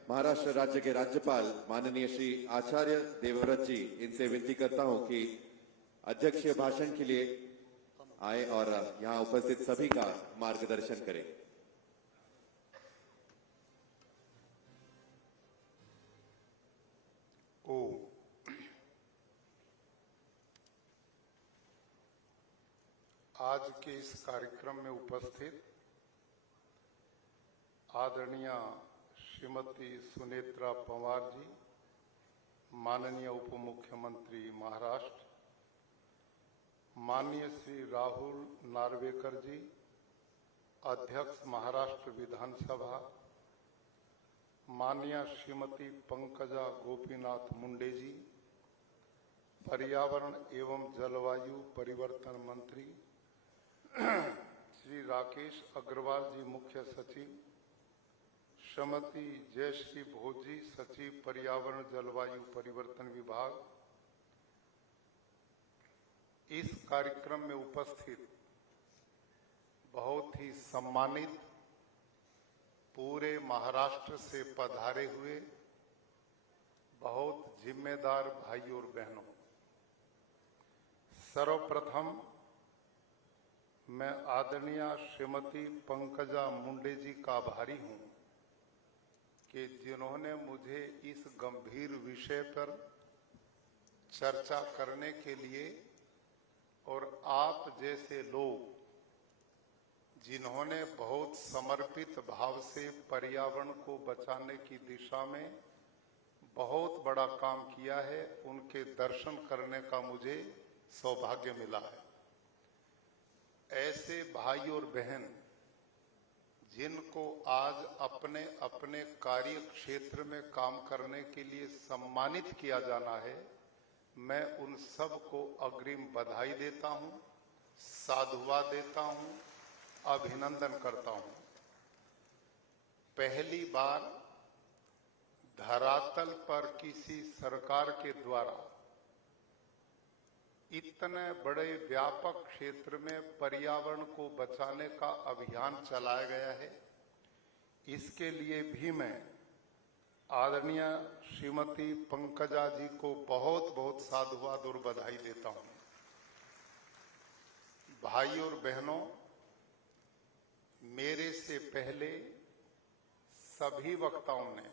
महाराष्ट्र राज्य के राज्यपाल माननीय श्री आचार्य देवव्रत जी इनसे विनती करता हूं कि अध्यक्षीय भाषण के लिए आए और यहां उपस्थित सभी का मार्गदर्शन करें. आज के इस कार्यक्रम में उपस्थित आदरणीय श्रीमती सुनेत्रा पवार जी, माननीय उप मुख्यमंत्री महाराष्ट्र, माननीय श्री राहुल नार्वेकर जी, अध्यक्ष महाराष्ट्र विधानसभा, माननीय श्रीमती पंकजा गोपीनाथ मुंडे जी, पर्यावरण एवं जलवायु परिवर्तन मंत्री श्री राकेश अग्रवाल जी, मुख्य सचिव, श्रीमती जयश्री भोजी, सचिव पर्यावरण जलवायु परिवर्तन विभाग, इस कार्यक्रम में उपस्थित बहुत ही सम्मानित पूरे महाराष्ट्र से पधारे हुए बहुत जिम्मेदार भाई और बहनों, सर्वप्रथम मैं आदरणीय श्रीमती पंकजा मुंडे जी का आभारी हूं कि जिन्होंने मुझे इस गंभीर विषय पर चर्चा करने के लिए और आप जैसे लोग जिन्होंने बहुत समर्पित भाव से पर्यावरण को बचाने की दिशा में बहुत बड़ा काम किया है, उनके दर्शन करने का मुझे सौभाग्य मिला है. ऐसे भाई और बहन जिनको आज अपने अपने कार्य क्षेत्र में काम करने के लिए सम्मानित किया जाना है, मैं उन सब को अग्रिम बधाई देता हूं, साधुवाद देता हूं, अभिनंदन करता हूं. पहली बार धरातल पर किसी सरकार के द्वारा इतने बड़े व्यापक क्षेत्र में पर्यावरण को बचाने का अभियान चलाया गया है. इसके लिए भी मैं आदरणीय श्रीमती पंकजा जी को बहुत बहुत साधुवाद और बधाई देता हूं. भाई और बहनों, पहले सभी वक्ताओं ने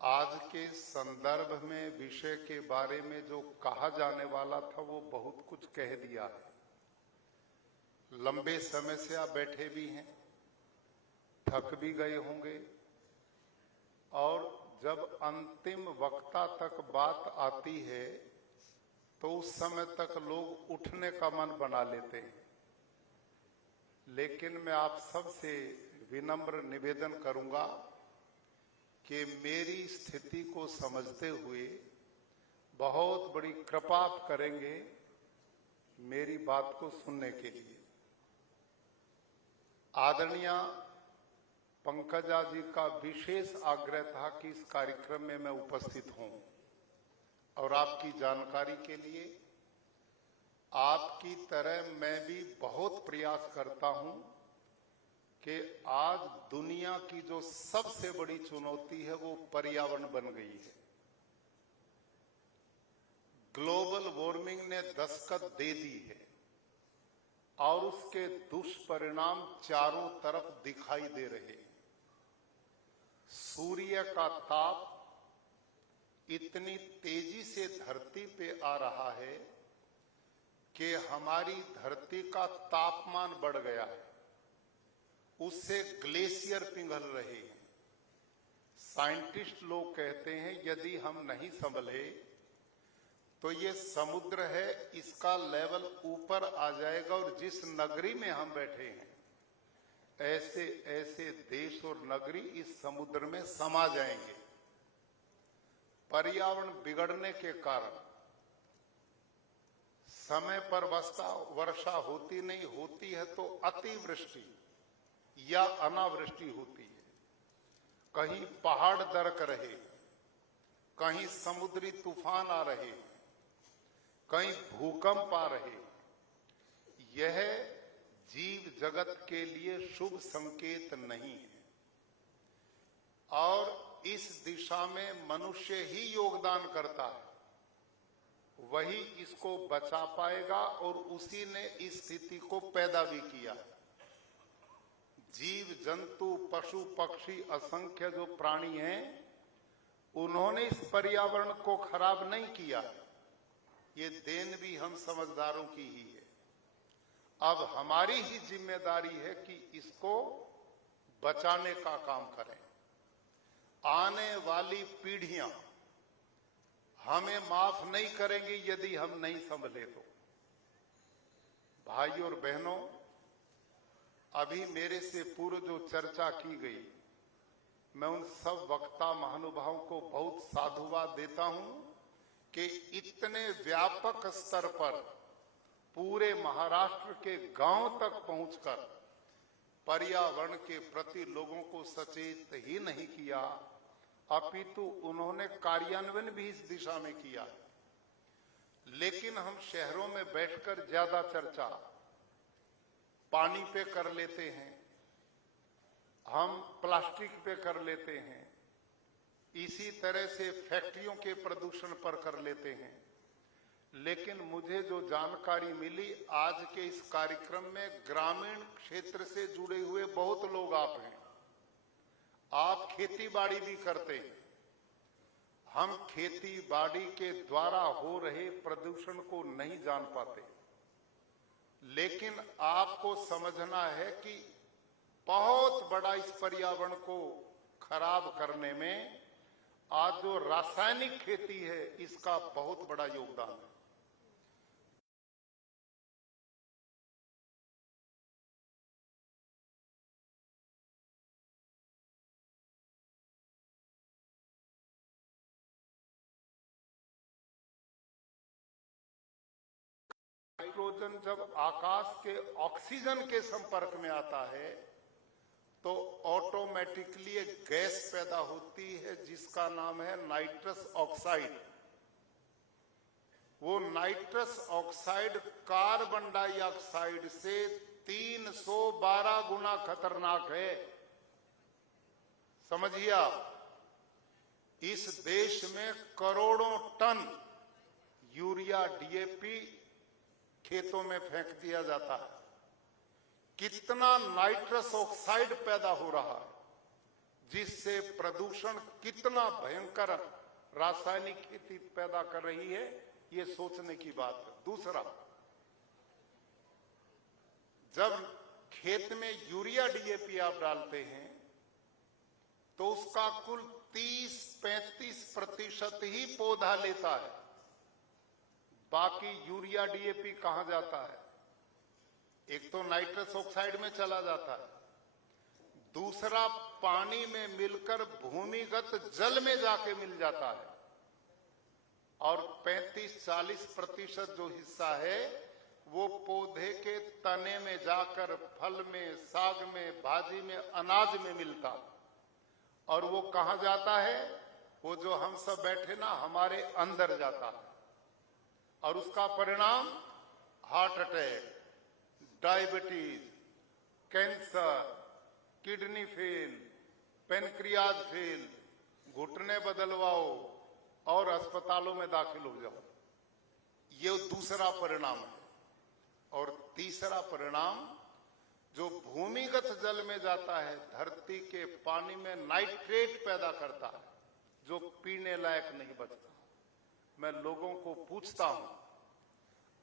आज के संदर्भ में विषय के बारे में जो कहा जाने वाला था वो बहुत कुछ कह दिया है। लंबे समय से आप बैठे भी हैं, थक भी गए होंगे, और जब अंतिम वक्ता तक बात आती है तो उस समय तक लोग उठने का मन बना लेते हैं। लेकिन मैं आप सबसे विनम्र निवेदन करूंगा कि मेरी स्थिति को समझते हुए बहुत बड़ी कृपा आप करेंगे मेरी बात को सुनने के लिए। आदरणीय पंकजा जी का विशेष आग्रह था कि इस कार्यक्रम में मैं उपस्थित हूं, और आपकी जानकारी के लिए आपकी तरह मैं भी बहुत प्रयास करता हूं कि आज दुनिया की जो सबसे बड़ी चुनौती है वो पर्यावरण बन गई है। ग्लोबल वार्मिंग ने दस्तक दे दी है और उसके दुष्परिणाम चारों तरफ दिखाई दे रहे हैं। सूर्य का ताप इतनी तेजी से धरती पे आ रहा है कि हमारी धरती का तापमान बढ़ गया है, उससे ग्लेशियर पिघल रहे हैं। साइंटिस्ट लोग कहते हैं यदि हम नहीं संभले तो ये समुद्र है, इसका लेवल ऊपर आ जाएगा और जिस नगरी में हम बैठे हैं ऐसे ऐसे देश और नगरी इस समुद्र में समा जाएंगे। पर्यावरण बिगड़ने के कारण समय पर वर्षा होती नहीं, होती है तो अतिवृष्टि या अनावृष्टि होती है। कहीं पहाड़ दरक रहे, कहीं समुद्री तूफान आ रहे, कहीं भूकंप आ रहे। यह जीव जगत के लिए शुभ संकेत नहीं है, और इस दिशा में मनुष्य ही योगदान करता है, वही इसको बचा पाएगा, और उसी ने इस स्थिति को पैदा भी किया। जीव जंतु पशु पक्षी असंख्य जो प्राणी हैं उन्होंने इस पर्यावरण को खराब नहीं किया, ये देन भी हम समझदारों की ही है। अब हमारी ही जिम्मेदारी है कि इसको बचाने का काम करें। आने वाली पीढ़ियां हमें माफ नहीं करेंगी यदि हम नहीं संभले तो। भाई और बहनों, अभी मेरे से पूर्व जो चर्चा की गई, मैं उन सब वक्ता महानुभावों को बहुत साधुवाद देता हूं कि इतने व्यापक स्तर पर पूरे महाराष्ट्र के गांव तक पहुंचकर पर्यावरण के प्रति लोगों को सचेत ही नहीं किया, अपितु उन्होंने कार्यान्वयन भी इस दिशा में किया। लेकिन हम शहरों में बैठकर ज्यादा चर्चा पानी पे कर लेते हैं, हम प्लास्टिक पे कर लेते हैं, इसी तरह से फैक्ट्रियों के प्रदूषण पर कर लेते हैं। लेकिन मुझे जो जानकारी मिली, आज के इस कार्यक्रम में ग्रामीण क्षेत्र से जुड़े हुए बहुत लोग आप हैं। आप खेती बाड़ी भी करते हैं। हम खेती बाड़ी के द्वारा हो रहे प्रदूषण को नहीं जान पाते, लेकिन आपको समझना है कि बहुत बड़ा इस पर्यावरण को खराब करने में आज जो रासायनिक खेती है इसका बहुत बड़ा योगदान है। नाइट्रोजन जब आकाश के ऑक्सीजन के संपर्क में आता है तो ऑटोमेटिकली एक गैस पैदा होती है जिसका नाम है नाइट्रस ऑक्साइड। वो नाइट्रस ऑक्साइड कार्बन डाइऑक्साइड से 312 गुना खतरनाक है। समझिए आप, इस देश में करोड़ों टन यूरिया डीएपी खेतों में फेंक दिया जाता है। कितना नाइट्रस ऑक्साइड पैदा हो रहा है, जिससे प्रदूषण कितना भयंकर रासायनिक खेती पैदा कर रही है, ये सोचने की बात है। दूसरा, जब खेत में यूरिया डीएपी आप डालते हैं तो उसका कुल 30-35% ही पौधा लेता है, बाकी यूरिया डीएपी कहां जाता है? एक तो नाइट्रस ऑक्साइड में चला जाता है, दूसरा पानी में मिलकर भूमिगत जल में जाके मिल जाता है, और 35-40% जो हिस्सा है वो पौधे के तने में जाकर फल में, साग में, भाजी में, अनाज में मिलता है। और वो कहां जाता है? वो जो हम सब बैठे ना, हमारे अंदर जाता है, और उसका परिणाम heart attack, diabetes, cancer, kidney fail, pancreas fail, घुटने बदलवाओ और अस्पतालों में दाखिल हो जाओ। ये दूसरा परिणाम है। और तीसरा परिणाम, जो भूमिगत जल में जाता है, धरती के पानी में नाइट्रेट पैदा करता है, जो पीने लायक नहीं बचता। मैं लोगों को पूछता हूं,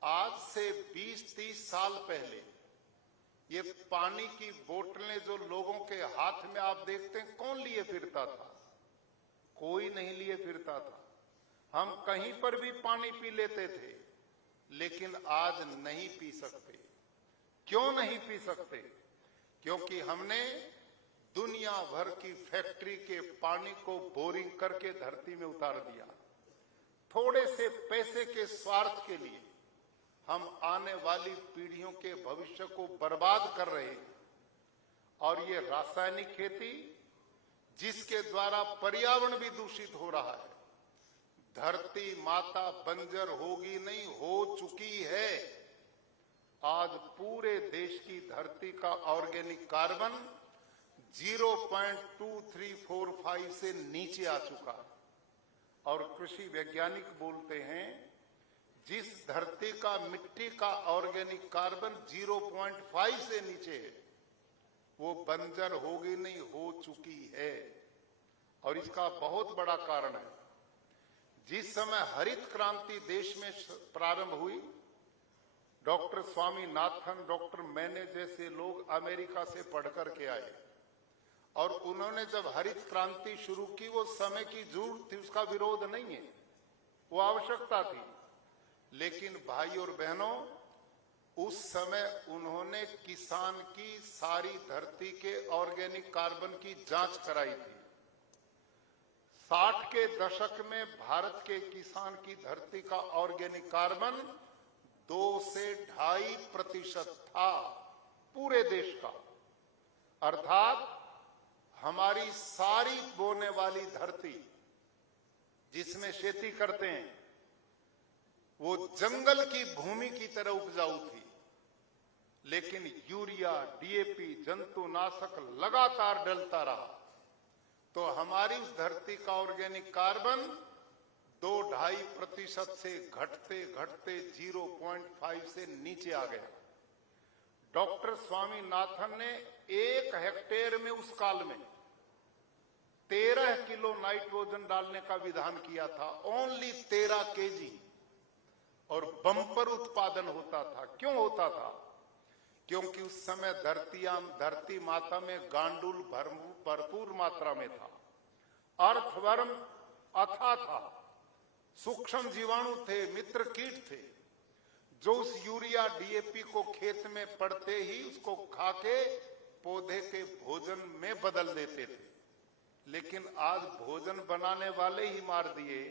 आज से 20-30 साल पहले ये पानी की बोतलें जो लोगों के हाथ में आप देखते हैं, कौन लिए फिरता था? कोई नहीं लिए फिरता था। हम कहीं पर भी पानी पी लेते थे, लेकिन आज नहीं पी सकते। क्यों नहीं पी सकते? क्योंकि हमने दुनिया भर की फैक्ट्री के पानी को बोरिंग करके धरती में उतार दिया। थोड़े से पैसे के स्वार्थ के लिए हम आने वाली पीढ़ियों के भविष्य को बर्बाद कर रहे हैं। और ये रासायनिक खेती, जिसके द्वारा पर्यावरण भी दूषित हो रहा है, धरती माता बंजर होगी नहीं, हो चुकी है। आज पूरे देश की धरती का ऑर्गेनिक कार्बन 0.2345 से नीचे आ चुका। और कृषि वैज्ञानिक बोलते हैं, जिस धरती का मिट्टी का ऑर्गेनिक कार्बन 0.5 से नीचे है, वो बंजर होगी नहीं, हो चुकी है। और इसका बहुत बड़ा कारण है, जिस समय हरित क्रांति देश में प्रारंभ हुई, डॉक्टर स्वामीनाथन, डॉक्टर मैने जैसे लोग अमेरिका से पढ़कर के आए, और उन्होंने जब हरित क्रांति शुरू की, वो समय की जरूरत थी, उसका विरोध नहीं है, वो आवश्यकता थी। लेकिन भाई और बहनों, उस समय उन्होंने किसान की सारी धरती के ऑर्गेनिक कार्बन की जांच कराई थी। 60 के दशक में भारत के किसान की धरती का ऑर्गेनिक कार्बन 2 से 2.5% था पूरे देश का। अर्थात हमारी सारी बोने वाली धरती जिसमें खेती करते हैं, वो जंगल की भूमि की तरह उपजाऊ थी। लेकिन यूरिया, डीएपी, जंतुनाशक लगातार डलता रहा, तो हमारी उस धरती का ऑर्गेनिक कार्बन 2-2.5% से घटते घटते 0.5 से नीचे आ गया। डॉक्टर स्वामीनाथन ने 1 हेक्टेयर में उस काल में 13 किलो नाइट्रोजन डालने का विधान किया था, ओनली 13 केजी, और बम्पर उत्पादन होता था। क्यों होता था? क्योंकि उस समय धरती माता में गांडुल भरपूर मात्रा में था, अर्थवर्म अथाह था, सूक्ष्म जीवाणु थे, मित्र कीट थे, जो उस यूरिया डीएपी को खेत में पड़ते ही उसको खाके पौधे के भोजन में बदल देते थे। लेकिन आज भोजन बनाने वाले ही मार दिए,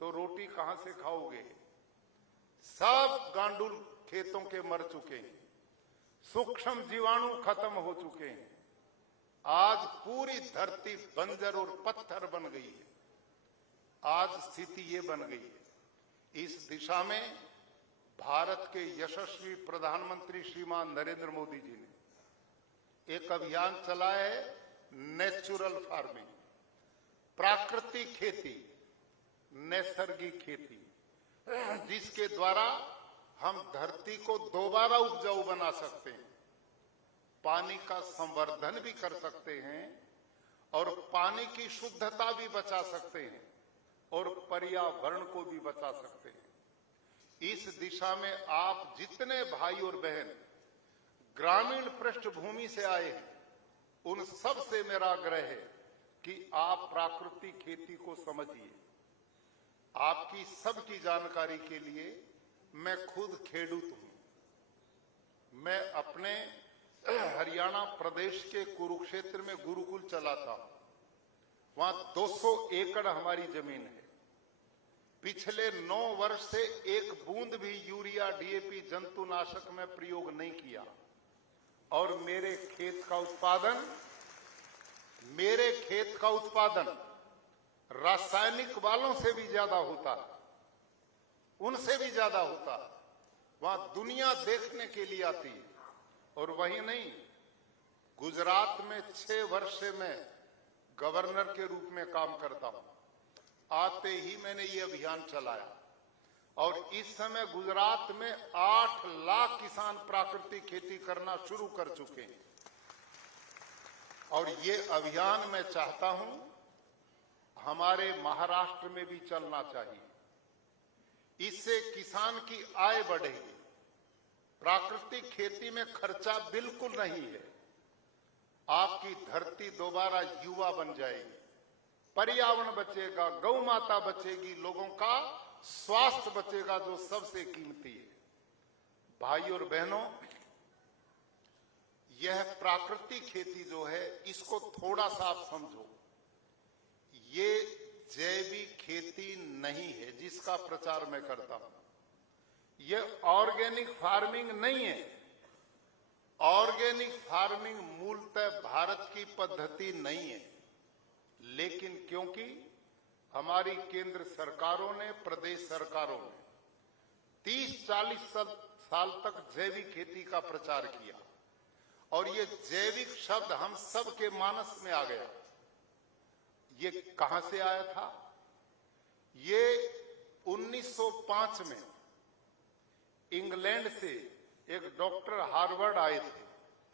तो रोटी कहां से खाओगे? सब गांडुल खेतों के मर चुके हैं, सूक्ष्म जीवाणु खत्म हो चुके हैं। आज पूरी धरती बंजर और पत्थर बन गई है। आज स्थिति ये बन गई है। इस दिशा में भारत के यशस्वी प्रधानमंत्री श्रीमान नरेंद्र मोदी जी ने एक अभियान चलाया है, नेचुरल फार्मिंग, प्राकृतिक खेती, नैसर्गिक खेती, जिसके द्वारा हम धरती को दोबारा उपजाऊ बना सकते हैं। पानी का संवर्धन भी कर सकते हैं और पानी की शुद्धता भी बचा सकते हैं और पर्यावरण को भी बचा सकते हैं। इस दिशा में आप जितने भाई और बहन ग्रामीण पृष्ठभूमि से आए हैं, उन सब से मेरा आग्रह है कि आप प्राकृतिक खेती को समझिए। आपकी सबकी जानकारी के लिए मैं खुद खेडूत हूं। मैं अपने हरियाणा प्रदेश के कुरुक्षेत्र में गुरुकुल चलाता हूं। वहां 200 एकड़ हमारी जमीन है। पिछले 9 वर्ष से एक बूंद भी यूरिया, डीएपी, जंतुनाशक में प्रयोग नहीं किया और मेरे खेत का उत्पादन रासायनिक वालों से भी ज्यादा होता है, उनसे भी ज्यादा होता है। वहां दुनिया देखने के लिए आती है। और वही नहीं, गुजरात में 6 वर्ष से मैं गवर्नर के रूप में काम करता हूं। आते ही मैंने ये अभियान चलाया और इस समय गुजरात में 8 लाख किसान प्राकृतिक खेती करना शुरू कर चुके हैं। और ये अभियान मैं चाहता हूं हमारे महाराष्ट्र में भी चलना चाहिए। इससे किसान की आय बढ़ेगी। प्राकृतिक खेती में खर्चा बिल्कुल नहीं है। आपकी धरती दोबारा युवा बन जाएगी, पर्यावरण बचेगा, गौ माता बचेगी, लोगों का स्वास्थ्य बचेगा, जो सबसे कीमती है। भाई और बहनों, यह प्राकृतिक खेती जो है, इसको थोड़ा सा आप समझो। ये जैविक खेती नहीं है जिसका प्रचार मैं करता हूं। यह ऑर्गेनिक फार्मिंग नहीं है। ऑर्गेनिक फार्मिंग मूलतः भारत की पद्धति नहीं है, लेकिन क्योंकि हमारी केंद्र सरकारों ने, प्रदेश सरकारों ने 30-40 साल तक जैविक खेती का प्रचार किया और ये जैविक शब्द हम सब के मानस में आ गया। ये कहां से आया था? ये 1905 में इंग्लैंड से एक डॉक्टर हार्वर्ड आए थे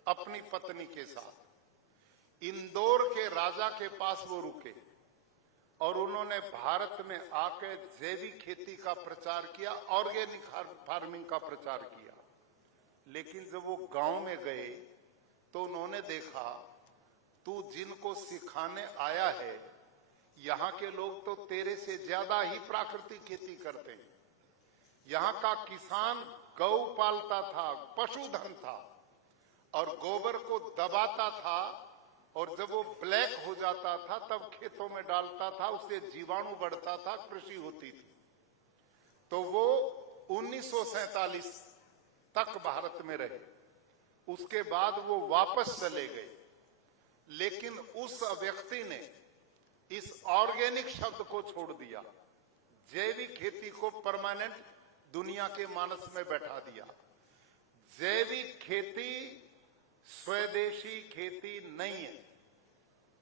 अपनी पत्नी के साथ। इंदौर के राजा के पास वो रुके और उन्होंने भारत में आकर जैविक खेती का प्रचार किया, ऑर्गेनिक फार्मिंग का प्रचार किया। लेकिन जब वो गांव में गए तो उन्होंने देखा, तू जिनको सिखाने आया है, यहां के लोग तो तेरे से ज्यादा ही प्राकृतिक खेती करते हैं। यहां का किसान गौ पालता था, पशुधन था और गोबर को दबाता था और जब वो ब्लैक हो जाता था तब खेतों में डालता था, उससे जीवाणु बढ़ता था, कृषि होती थी। तो वो 1947 तक भारत में रहे। उसके बाद वो वापस चले गए। लेकिन उस व्यक्ति ने इस ऑर्गेनिक शब्द को छोड़ दिया, जैविक खेती को परमानेंट दुनिया के मानस में बैठा दिया। जैविक खेती स्वदेशी खेती नहीं है,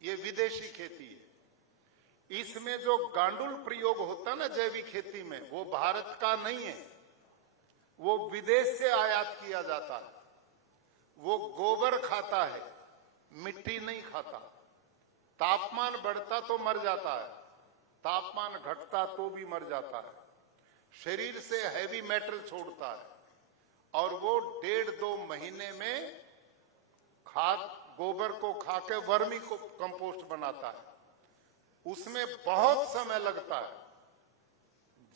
ये विदेशी खेती है। इसमें जो गांडुल प्रयोग होता है ना जैविक खेती में, वो भारत का नहीं है, वो विदेश से आयात किया जाता है। वो गोबर खाता है, मिट्टी नहीं खाता। तापमान बढ़ता तो मर जाता है, तापमान घटता तो भी मर जाता है। शरीर से हैवी मेटल छोड़ता है और वो 1.5-2 महीने में खाद गोबर को खाके वर्मी को कंपोस्ट बनाता है। उसमें बहुत समय लगता है।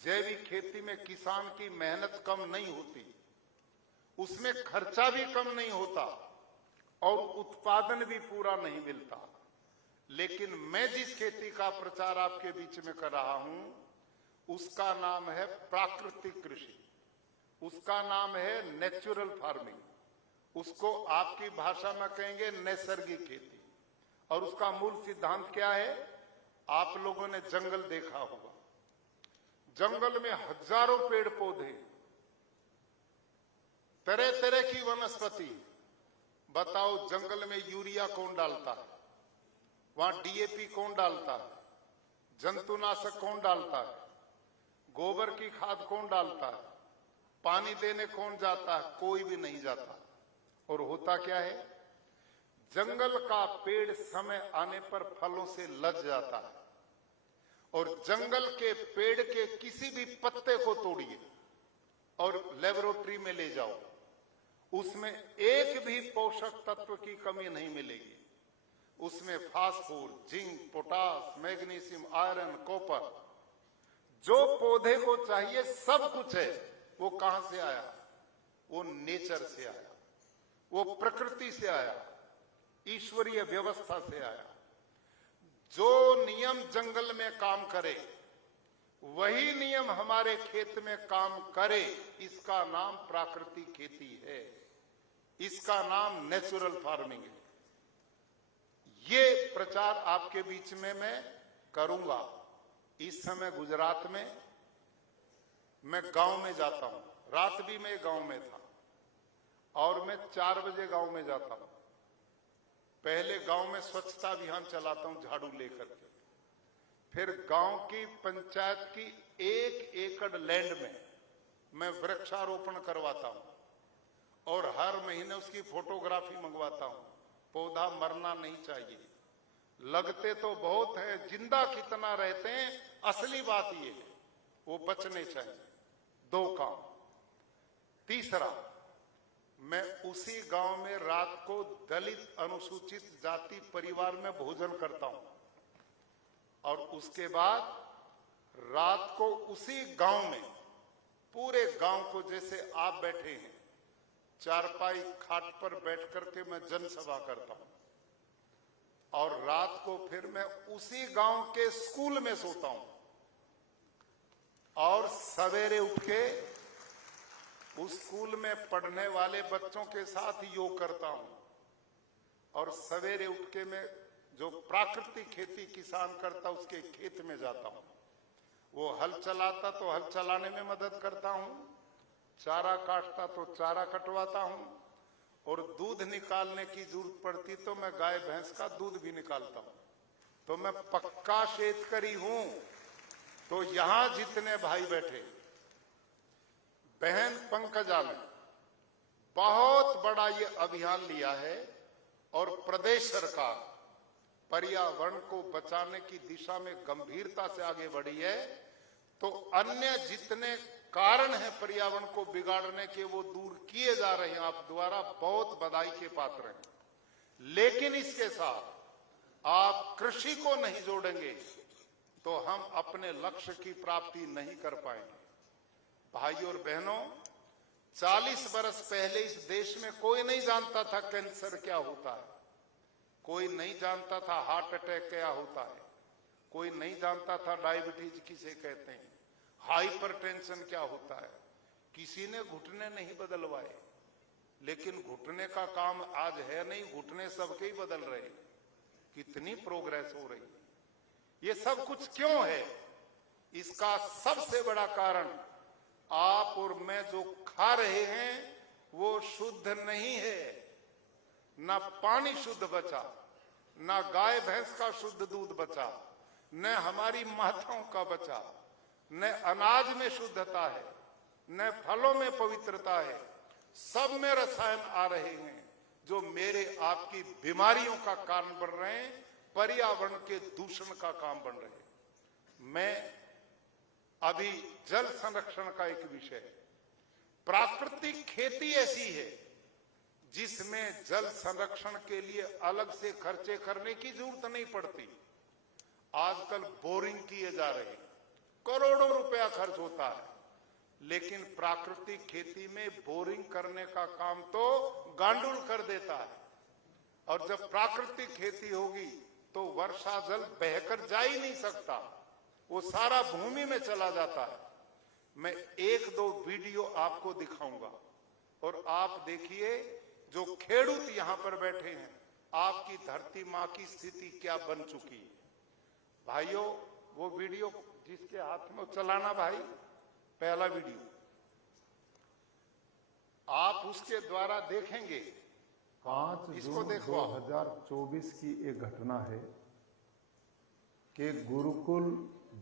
जैविक खेती में किसान की मेहनत कम नहीं होती, उसमें खर्चा भी कम नहीं होता और उत्पादन भी पूरा नहीं मिलता। लेकिन मैं जिस खेती का प्रचार आपके बीच में कर रहा हूं, उसका नाम है प्राकृतिक कृषि, उसका नाम है नेचुरल फार्मिंग, उसको आपकी भाषा में कहेंगे नैसर्गिक खेती। और उसका मूल सिद्धांत क्या है? आप लोगों ने जंगल देखा होगा, जंगल में हजारों पेड़ पौधे, तरह तरह की वनस्पति। बताओ, जंगल में यूरिया कौन डालता है? वहां डीएपी कौन डालता है? जंतुनाशक कौन डालता है? गोबर की खाद कौन डालता है? पानी देने कौन जाता है? कोई भी नहीं जाता। और होता क्या है? जंगल का पेड़ समय आने पर फलों से लद जाता है और जंगल के पेड़ के किसी भी पत्ते को तोड़िए और लेबोरेटरी में ले जाओ, उसमें एक भी पोषक तत्व की कमी नहीं मिलेगी। उसमें फास्फोर, जिंक, पोटास, मैग्नीशियम, आयरन, कॉपर, जो पौधे को चाहिए सब कुछ है। वो कहां से आया? वो नेचर से आया, वो प्रकृति से आया, ईश्वरीय व्यवस्था से आया। जो नियम जंगल में काम करे वही नियम हमारे खेत में काम करे। इसका नाम प्राकृतिक खेती है, इसका नाम नेचुरल फार्मिंग है। ये प्रचार आपके बीच में मैं करूंगा। इस समय गुजरात में मैं गांव में जाता हूं, रात भी मैं गांव में था और मैं 4 बजे गांव में जाता हूं। पहले गांव में स्वच्छता अभियान चलाता हूं झाड़ू लेकर के, फिर गांव की पंचायत की 1 एकड़ लैंड में मैं वृक्षारोपण करवाता हूं और हर महीने उसकी फोटोग्राफी मंगवाता हूं। पौधा मरना नहीं चाहिए, लगते तो बहुत है, जिंदा कितना रहते हैं, असली बात ये है वो बचने चाहिए। 2 काम। तीसरा, मैं उसी गांव में रात को दलित अनुसूचित जाति परिवार में भोजन करता हूं और उसके बाद रात को उसी गांव में पूरे गांव को, जैसे आप बैठे हैं, चारपाई खाट पर बैठ करके मैं जनसभा करता हूं और रात को फिर मैं उसी गांव के स्कूल में सोता हूं और सवेरे उठ के उस स्कूल में पढ़ने वाले बच्चों के साथ योग करता हूं और सवेरे उठ के मैं जो प्राकृतिक खेती किसान करता उसके खेत में जाता हूं। वो हल चलाता तो हल चलाने में मदद करता हूं, चारा काटता तो चारा कटवाता हूं और दूध निकालने की जरूरत पड़ती तो मैं गाय भैंस का दूध भी निकालता हूं। तो मैं पक्का शेतकरी हूं। तो यहां जितने भाई बैठे, बहन पंकजा ने बहुत बड़ा ये अभियान लिया है और प्रदेश सरकार पर्यावरण को बचाने की दिशा में गंभीरता से आगे बढ़ी है। तो अन्य जितने कारण है पर्यावरण को बिगाड़ने के, वो दूर किए जा रहे हैं। आप द्वारा बहुत बधाई के पात्र हैं। लेकिन इसके साथ आप कृषि को नहीं जोड़ेंगे तो हम अपने लक्ष्य की प्राप्ति नहीं कर पाएंगे। भाइयों और बहनों, 40 वर्ष पहले इस देश में कोई नहीं जानता था कैंसर क्या होता है, कोई नहीं जानता था हार्ट अटैक क्या होता है, कोई नहीं जानता था डायबिटीज किसे कहते हैं, हाइपरटेंशन क्या होता है। किसी ने घुटने नहीं बदलवाए, लेकिन घुटने का काम आज है नहीं, घुटने सबके ही बदल रहे हैं। कितनी प्रोग्रेस हो रही है। ये सब कुछ क्यों है? इसका सबसे बड़ा कारण आप और मैं जो खा रहे हैं वो शुद्ध नहीं है। ना पानी शुद्ध बचा, ना गाय भैंस का शुद्ध दूध बचा, न हमारी माताओं का बचा, न अनाज में शुद्धता है, न फलों में पवित्रता है। सब में रसायन आ रहे हैं जो मेरे आपकी बीमारियों का कारण बन रहे हैं, पर्यावरण के दूषण का काम बन रहे हैं। मैं अभी जल संरक्षण का एक विषय है। प्राकृतिक खेती ऐसी है जिसमें जल संरक्षण के लिए अलग से खर्चे करने की जरूरत नहीं पड़ती। आजकल बोरिंग किए जा रहे हैं, करोड़ों रुपया खर्च होता है, लेकिन प्राकृतिक खेती में बोरिंग करने का काम तो गांडुल कर देता है। और जब प्राकृतिक खेती होगी तो वर्षा जल बहकर जा ही नहीं सकता, वो सारा भूमि में चला जाता है। मैं 1-2 वीडियो आपको दिखाऊंगा और आप देखिए जो खेडूत यहां पर बैठे हैं, आपकी धरती मां की स्थिति क्या बन चुकी है। भाइयों, वो वीडियो जिसके हाथ में चलाना भाई, पहला वीडियो आप उसके द्वारा देखेंगे। 5 जून 2024 की एक घटना है कि गुरुकुल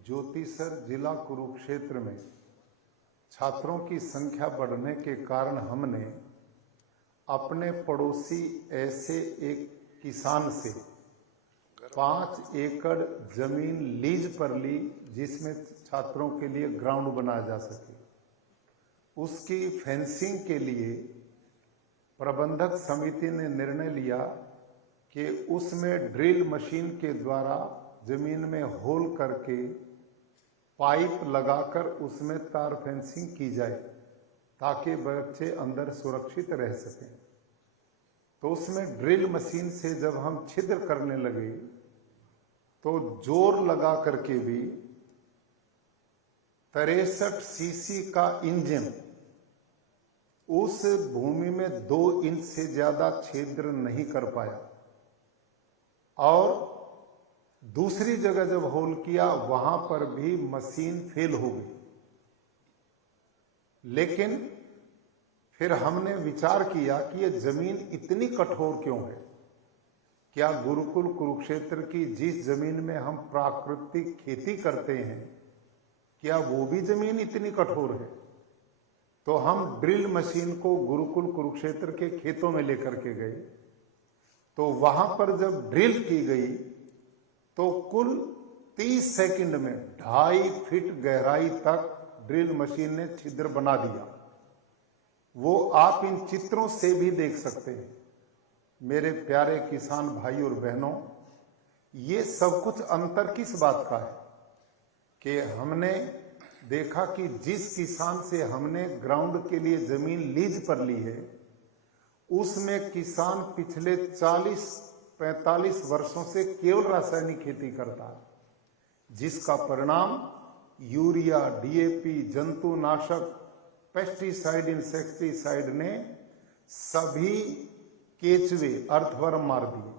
ज्योतिसर जिला कुरुक्षेत्र में छात्रों की संख्या बढ़ने के कारण हमने अपने पड़ोसी ऐसे एक किसान से 5 एकड़ जमीन लीज पर ली, जिसमें छात्रों के लिए ग्राउंड बनाया जा सके। उसकी फेंसिंग के लिए प्रबंधक समिति ने निर्णय लिया कि उसमें ड्रिल मशीन के द्वारा जमीन में होल करके पाइप लगाकर उसमें तार फेंसिंग की जाए, ताकि बच्चे अंदर सुरक्षित रह सकें। तो उसमें ड्रिल मशीन से जब हम छिद्र करने लगे तो जोर लगा करके भी 63 सीसी का इंजन उस भूमि में 2 इंच से ज्यादा छिद्र नहीं कर पाया। और दूसरी जगह जब होल किया वहां पर भी मशीन फेल हो गई। लेकिन फिर हमने विचार किया कि यह जमीन इतनी कठोर क्यों है? क्या गुरुकुल कुरुक्षेत्र की जिस जमीन में हम प्राकृतिक खेती करते हैं, क्या वो भी जमीन इतनी कठोर है? तो हम ड्रिल मशीन को गुरुकुल कुरुक्षेत्र के खेतों में लेकर के गए। तो वहां पर जब ड्रिल की गई तो कुल 30 सेकंड में 2.5 फीट गहराई तक ड्रिल मशीन ने छिद्र बना दिया। वो आप इन चित्रों से भी देख सकते हैं। मेरे प्यारे किसान भाई और बहनों, ये सब कुछ अंतर किस बात का है कि हमने देखा कि जिस किसान से हमने ग्राउंड के लिए जमीन लीज पर ली है, उसमें किसान पिछले 40-45 वर्षों से केवल रासायनिक खेती करता है, जिसका परिणाम यूरिया, डीएपी, जंतुनाशक, पेस्टिसाइड, इंसेक्टिसाइड ने सभी केचुए, अर्थवर्म मार दिए,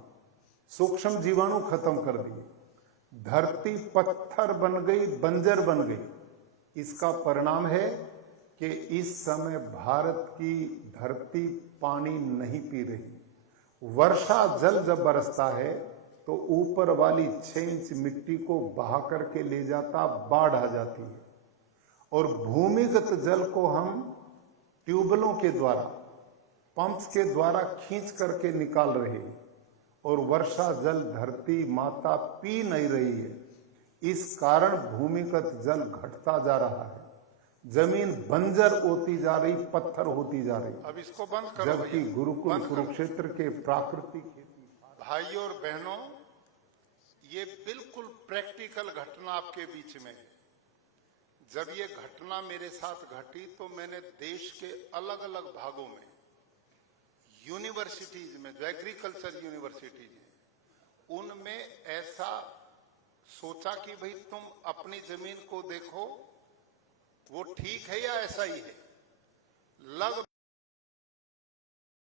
सूक्ष्म जीवाणु खत्म कर दिए, धरती पत्थर बन गई, बंजर बन गई। इसका परिणाम है कि इस समय भारत की धरती पानी नहीं पी रही। वर्षा जल जब बरसता है तो ऊपर वाली 6 इंच मिट्टी को बहा करके ले जाता, बाढ़ आ जाती है। और भूमिगत जल को हम ट्यूबवेलों के द्वारा, पंप्स के द्वारा खींच करके निकाल रहे हैं, और वर्षा जल धरती माता पी नहीं रही है। इस कारण भूमिगत जल घटता जा रहा है, जमीन बंजर होती जा रही, पत्थर होती जा रही। अब इसको बंद करो जबकि भैया, गुरुकुल बंद करो। कुरुक्षेत्र के प्राकृतिक खेती, भाइयों और बहनों, ये बिल्कुल प्रैक्टिकल घटना आपके बीच में है। जब ये घटना मेरे साथ घटी तो मैंने देश के अलग अलग भागों में यूनिवर्सिटीज में, जो एग्रीकल्चर यूनिवर्सिटीज है, उनमें ऐसा सोचा कि भाई तुम अपनी जमीन को देखो, वो ठीक है या ऐसा ही है। लगभग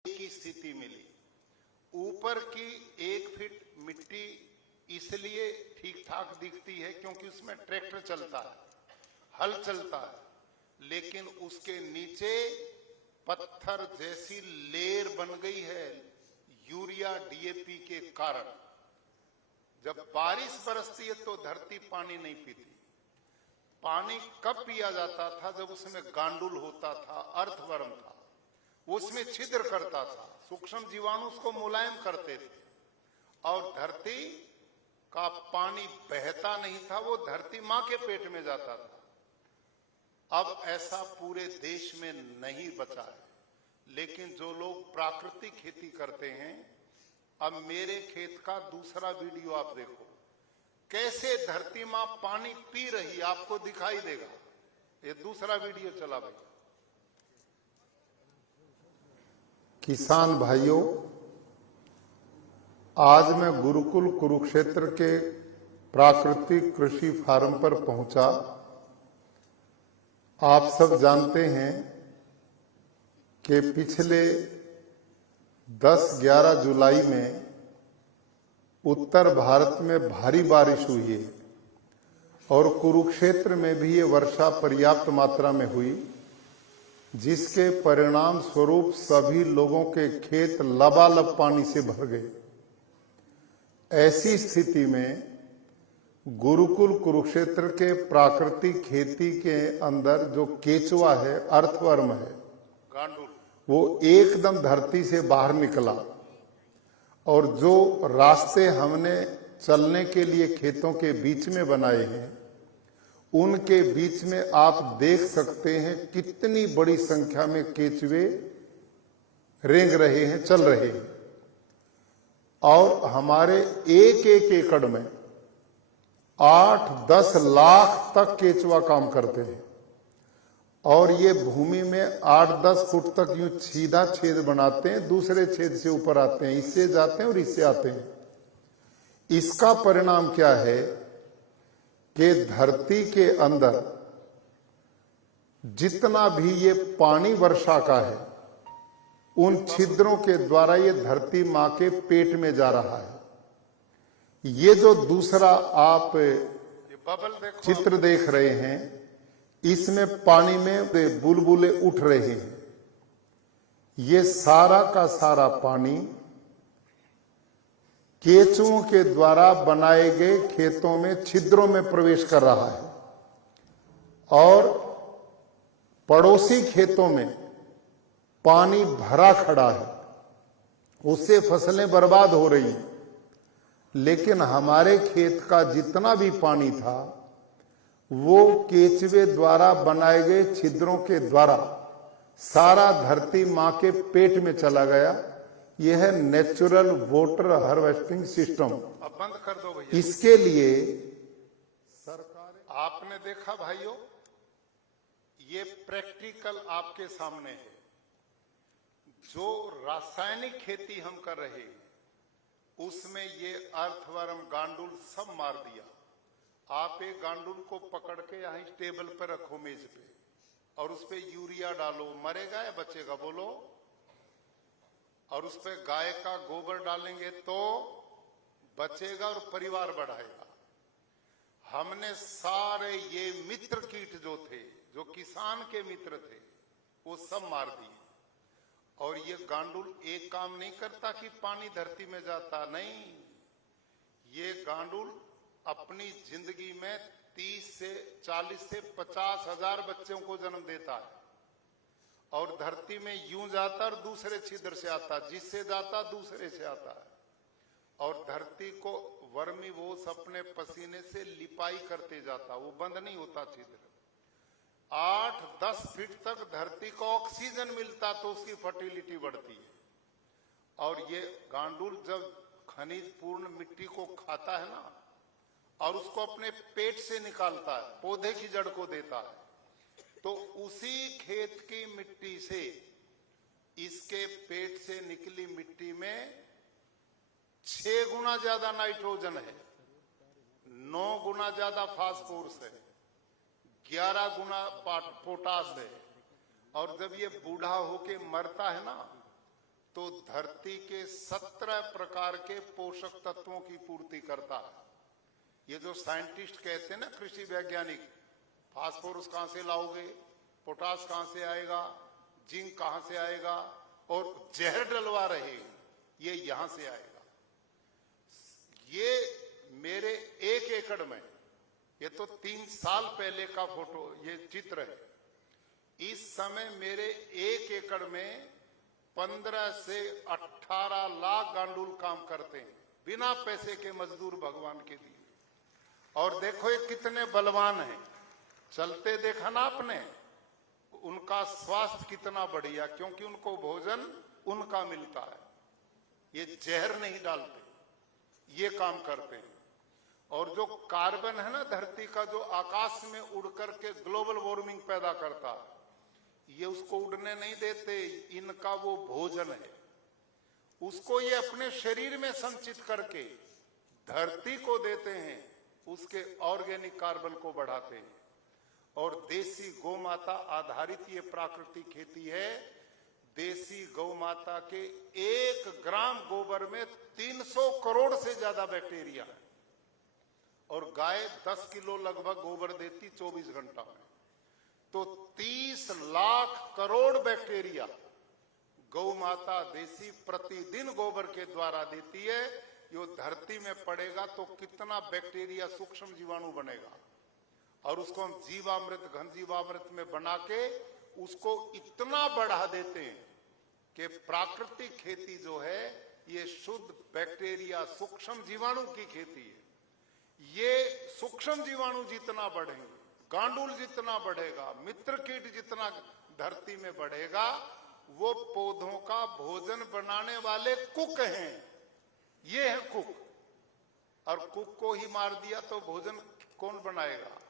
की स्थिति मिली। ऊपर की 1 फीट मिट्टी इसलिए ठीक ठाक दिखती है क्योंकि उसमें ट्रैक्टर चलता है, हल चलता है, लेकिन उसके नीचे पत्थर जैसी लेयर बन गई है यूरिया, डीएपी के कारण। जब बारिश बरसती है तो धरती पानी नहीं पीती। पानी कब पिया जाता था? जब उसमें गांडुल होता था, अर्थवर्म था, वो उसमें छिद्र करता था, सूक्ष्म जीवाणु उसको मुलायम करते थे, और धरती का पानी बहता नहीं था, वो धरती मां के पेट में जाता था। अब ऐसा पूरे देश में नहीं बचा है। लेकिन जो लोग प्राकृतिक खेती करते हैं, अब मेरे खेत का दूसरा वीडियो आप देखो, कैसे धरती मां पानी पी रही, आपको दिखाई देगा। ये दूसरा वीडियो चला भाई। किसान भाइयों, आज मैं गुरुकुल कुरुक्षेत्र के प्राकृतिक कृषि फार्म पर पहुंचा। आप सब जानते हैं कि पिछले 10-11 जुलाई में उत्तर भारत में भारी बारिश हुई है, और कुरुक्षेत्र में भी ये वर्षा पर्याप्त मात्रा में हुई, जिसके परिणाम स्वरूप सभी लोगों के खेत लबालब पानी से भर गए। ऐसी स्थिति में गुरुकुल कुरुक्षेत्र के प्राकृतिक खेती के अंदर जो केचुआ है, अर्थवर्म है, गांडुल, वो एकदम धरती से बाहर निकला, और जो रास्ते हमने चलने के लिए खेतों के बीच में बनाए हैं, उनके बीच में आप देख सकते हैं कितनी बड़ी संख्या में केचुए रेंग रहे हैं, चल रहे हैं। और हमारे एक एक एकड़ में 8-10 लाख तक केचुआ काम करते हैं। और ये भूमि में 8-10 फुट तक यूं सीधा छेद बनाते हैं, दूसरे छेद से ऊपर आते हैं, इससे जाते हैं और इससे आते हैं। इसका परिणाम क्या है कि धरती के अंदर जितना भी ये पानी वर्षा का है, उन छिद्रों के द्वारा ये धरती मां के पेट में जा रहा है। ये जो दूसरा आप बबल देखो, चित्र देख रहे हैं, इसमें पानी में बुलबुले उठ रहे हैं। ये सारा का सारा पानी केचुओं के द्वारा बनाए गए खेतों में छिद्रों में प्रवेश कर रहा है और पड़ोसी खेतों में पानी भरा खड़ा है, उससे फसलें बर्बाद हो रही हैं। लेकिन हमारे खेत का जितना भी पानी था वो केचुए द्वारा बनाए गए छिद्रों के द्वारा सारा धरती मां के पेट में चला गया। यह है नेचुरल वाटर हार्वेस्टिंग सिस्टम। अब बंद कर दो भैया। इसके लिए सरकार, आपने देखा भाइयों, ये प्रैक्टिकल आपके सामने है। जो रासायनिक खेती हम कर रहे हैं उसमें ये अर्थवर्म गांडुल सब मार दिया। आप एक गांडुल को पकड़ के यहाँ इस टेबल पर रखो मेज पे और उस पे यूरिया डालो, मरेगा या बचेगा बोलो? और उस पे गाय का गोबर डालेंगे तो बचेगा और परिवार बढ़ाएगा। हमने सारे ये मित्र कीट जो थे, जो किसान के मित्र थे, वो सब मार दिए। और ये गांडुल एक काम नहीं करता कि पानी धरती में जाता, नहीं, ये गांडुल अपनी जिंदगी में 30 से 40 से 50 हजार बच्चों को जन्म देता है और धरती में यूं जाता और दूसरे छिद्र से आता, जिससे जाता दूसरे से आता है। और धरती को वर्मी वोस अपने पसीने से लिपाई करते जाता, वो बंद नहीं होता छिद्र। 8-10 फीट तक धरती को ऑक्सीजन मिलता तो उसकी फर्टिलिटी बढ़ती है। और ये गांडुल जब खनिज पूर्ण मिट्टी को खाता है ना और उसको अपने पेट से निकालता है, पौधे की जड़ को देता है, तो उसी खेत की मिट्टी से, इसके पेट से निकली मिट्टी में 6 गुना ज्यादा नाइट्रोजन है, 9 गुना ज्यादा फास्फोरस है, 11 गुना पोटास है। और जब ये बूढ़ा होके मरता है ना तो धरती के 17 प्रकार के पोषक तत्वों की पूर्ति करता है। ये जो साइंटिस्ट कहते हैं ना, कृषि वैज्ञानिक, फास्फोरस कहां से लाओगे, पोटास कहां से आएगा, जिंक कहां से आएगा, और जहर डलवा रहे ये यहां से आएगा। ये मेरे 1 एकड़ में, ये तो 3 साल पहले का फोटो, ये चित्र है। इस समय मेरे 1 एकड़ में 15 से 18 लाख गांडुल काम करते हैं, बिना पैसे के मजदूर भगवान के दिए। और देखो ये कितने बलवान हैं, चलते देखा ना आपने, उनका स्वास्थ्य कितना बढ़िया, क्योंकि उनको भोजन उनका मिलता है, ये जहर नहीं डालते, ये काम करते हैं। और जो कार्बन है ना धरती का, जो आकाश में उड़ करके ग्लोबल वार्मिंग पैदा करता है, ये उसको उड़ने नहीं देते, इनका वो भोजन है। उसको ये अपने शरीर में संचित करके धरती को देते हैं, उसके ऑर्गेनिक कार्बन को बढ़ाते हैं। और देसी गौ माता आधारित ये प्राकृतिक खेती है। देसी गौ माता के 1 ग्राम गोबर में 300 करोड़ से ज्यादा बैक्टीरिया है और गाय 10 किलो लगभग गोबर देती 24 घंटा में। तो 30 लाख करोड़ बैक्टीरिया गौ माता देसी प्रतिदिन गोबर के द्वारा देती है। यो धरती में पड़ेगा तो कितना बैक्टीरिया, सूक्ष्म जीवाणु बनेगा, और उसको हम जीवामृत, घन जीवामृत में बना के उसको इतना बढ़ा देते हैं कि प्राकृतिक खेती जो है ये शुद्ध बैक्टीरिया सूक्ष्म जीवाणु की खेती है। ये सूक्ष्म जीवाणु जितना बढ़ेंगे, गांडुल जितना बढ़ेगा, मित्र कीट जितना धरती में बढ़ेगा, वो पौधों का भोजन बनाने वाले कुक हैं। ये है कुक। और कुक को ही मार दिया तो भोजन कौन बनाएगा?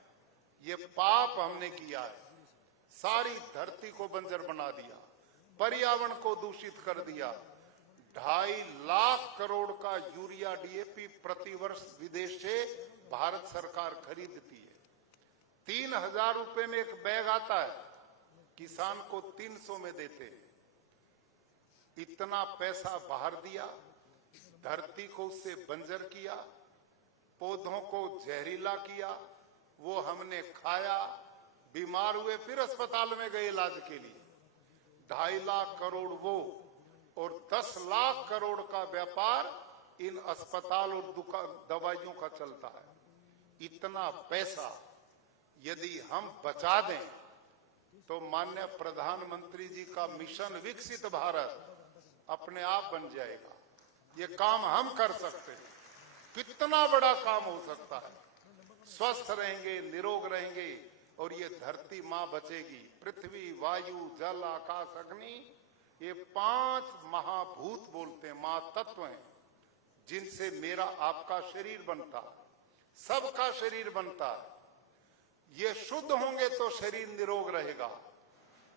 ये पाप हमने किया है। सारी धरती को बंजर बना दिया, पर्यावरण को दूषित कर दिया। 2.5 लाख करोड़ का यूरिया डीएपी प्रतिवर्ष विदेश से भारत सरकार खरीदती है। 3,000 रुपए में एक बैग आता है, किसान को 300 में देते हैं। इतना पैसा बाहर दिया, धरती को उससे बंजर किया, पौधों को जहरीला किया, वो हमने खाया, बीमार हुए, फिर अस्पताल में गए इलाज के लिए। 2.5 लाख करोड़ वो और 10 लाख करोड़ का व्यापार इन अस्पताल और दवाइयों का चलता है। इतना पैसा यदि हम बचा दें तो माननीय प्रधानमंत्री जी का मिशन विकसित भारत अपने आप बन जाएगा। ये काम हम कर सकते हैं। कितना बड़ा काम हो सकता है। स्वस्थ रहेंगे, निरोग रहेंगे और ये धरती मां बचेगी। पृथ्वी, वायु, जल, आकाश, अग्नि, ये 5 महाभूत बोलते हैं, महातत्व हैं, जिनसे मेरा आपका शरीर बनता है, सबका शरीर बनता है। ये शुद्ध होंगे तो शरीर निरोग रहेगा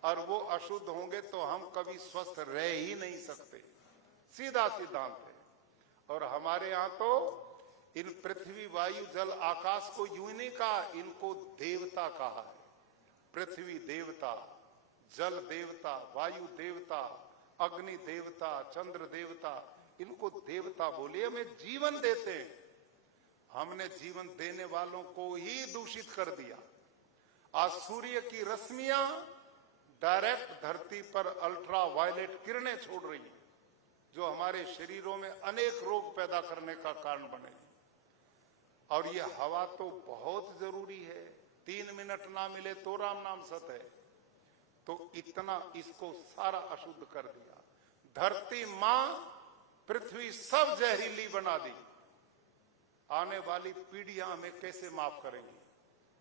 और वो अशुद्ध होंगे तो हम कभी स्वस्थ रह ही नहीं सकते। सीधा सिद्धांत है। और हमारे यहाँ तो इन पृथ्वी, वायु, जल, आकाश को यूं ही नहीं कहा, इनको देवता कहा है। पृथ्वी देवता, जल देवता, वायु देवता, अग्नि देवता, चंद्र देवता, इनको देवता बोले। हमें जीवन देते हैं, हमने जीवन देने वालों को ही दूषित कर दिया। आज सूर्य की रश्मियां डायरेक्ट धरती पर अल्ट्रा वायलेट किरणें छोड़ रही हैं, जो हमारे शरीरों में अनेक रोग पैदा करने का कारण बने। और ये हवा तो बहुत जरूरी है, 3 मिनट ना मिले तो राम नाम सत है। तो इतना इसको सारा अशुद्ध कर दिया। धरती मां, पृथ्वी सब जहरीली बना दी। आने वाली पीढ़ियां हमें कैसे माफ करेंगी?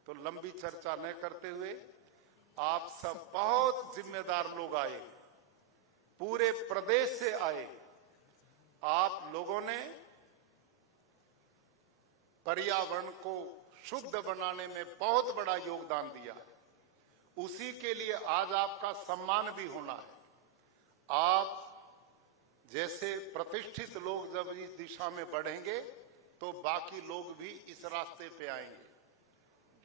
तो लंबी चर्चा न करते हुए, आप सब बहुत जिम्मेदार लोग आए, पूरे प्रदेश से आए। आप लोगों ने पर्यावरण को शुद्ध बनाने में बहुत बड़ा योगदान दिया है। उसी के लिए आज आपका सम्मान भी होना है। आप जैसे प्रतिष्ठित लोग जब इस दिशा में बढ़ेंगे तो बाकी लोग भी इस रास्ते पे आएंगे।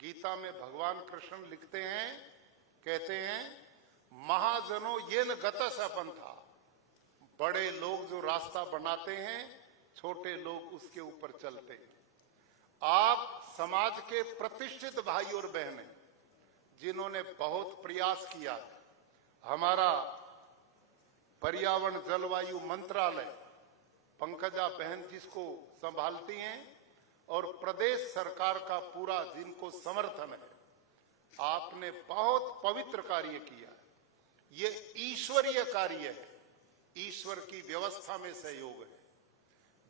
गीता में भगवान कृष्ण लिखते हैं, कहते हैं, महाजनों ये न गतस अपंथा। बड़े लोग जो रास्ता बनाते हैं, छोटे लोग उसके ऊपर चलते हैं। आप समाज के प्रतिष्ठित भाई और बहनें जिन्होंने बहुत प्रयास किया है। हमारा पर्यावरण जलवायु मंत्रालय, पंकजा बहन जिसको संभालती हैं, और प्रदेश सरकार का पूरा जिनको समर्थन है, आपने बहुत पवित्र कार्य किया है। ये ईश्वरीय कार्य है, ईश्वर की व्यवस्था में सहयोग है।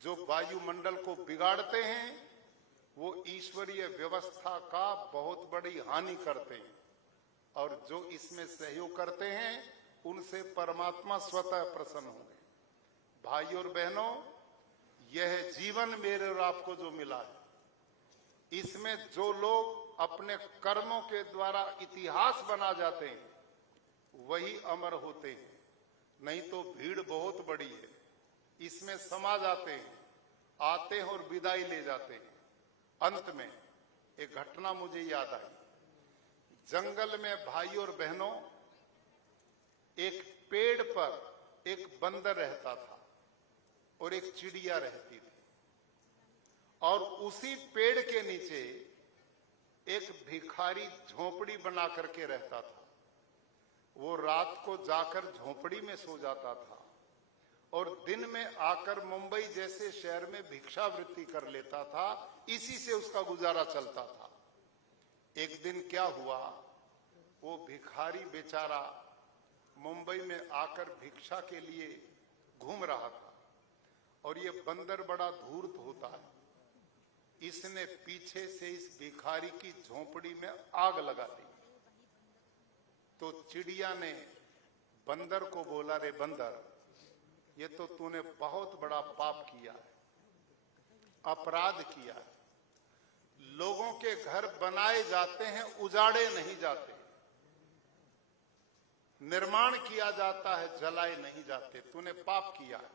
जो वायुमंडल को बिगाड़ते हैं वो ईश्वरीय व्यवस्था का बहुत बड़ी हानि करते हैं, और जो इसमें सहयोग करते हैं उनसे परमात्मा स्वतः प्रसन्न होंगे। भाई और बहनों, यह जीवन मेरे और आपको जो मिला है, इसमें जो लोग अपने कर्मों के द्वारा इतिहास बना जाते हैं वही अमर होते हैं। नहीं तो भीड़ बहुत बड़ी है, इसमें समा जाते हैं, आते हैं और विदाई ले जाते हैं। अंत में एक घटना मुझे याद आई। जंगल में भाई और बहनों, एक पेड़ पर एक बंदर रहता था और एक चिड़िया रहती थी, और उसी पेड़ के नीचे एक भिखारी झोपड़ी बना करके रहता था। वो रात को जाकर झोपड़ी में सो जाता था और दिन में आकर मुंबई जैसे शहर में भिक्षावृत्ति कर लेता था। इसी से उसका गुजारा चलता था। एक दिन क्या हुआ, वो भिखारी बेचारा मुंबई में आकर भिक्षा के लिए घूम रहा था। और ये बंदर बड़ा धूर्त होता है। इसने पीछे से इस भिखारी की झोंपड़ी में आग लगा दी। तो चिड़िया ने बंदर को बोला, रे बंदर, ये तो तूने बहुत बड़ा पाप किया है, अपराध किया है। लोगों के घर बनाए जाते हैं, उजाड़े नहीं जाते। निर्माण किया जाता है, जलाए नहीं जाते। तूने पाप किया है,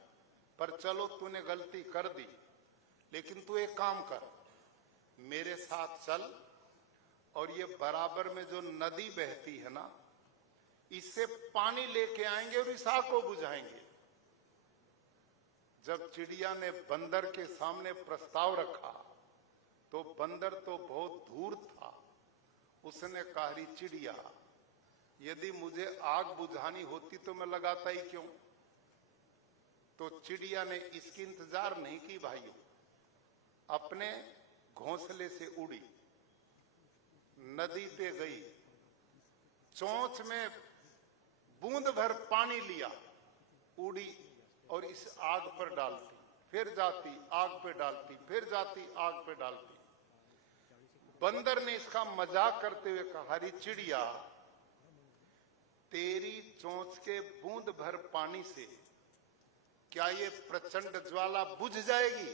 पर चलो तूने गलती कर दी, लेकिन तू एक काम कर, मेरे साथ चल और ये बराबर में जो नदी बहती है ना, इससे पानी लेके आएंगे और इस आग को बुझाएंगे। जब चिड़िया ने बंदर के सामने प्रस्ताव रखा तो बंदर तो बहुत दूर था। उसने कहा, री चिड़िया, यदि मुझे आग बुझानी होती तो मैं लगाता ही क्यों। तो चिड़िया ने इसकी इंतजार नहीं की भाइयों, अपने घोंसले से उड़ी, नदी पे गई, चोंच में बूंद भर पानी लिया, उड़ी और इस आग पर डालती, फिर जाती आग पे डालती, फिर जाती आग पे डालती। बंदर ने इसका मजाक करते हुए कहा, हरी चिड़िया, तेरी चोंच के बूंद भर पानी से क्या ये प्रचंड ज्वाला बुझ जाएगी।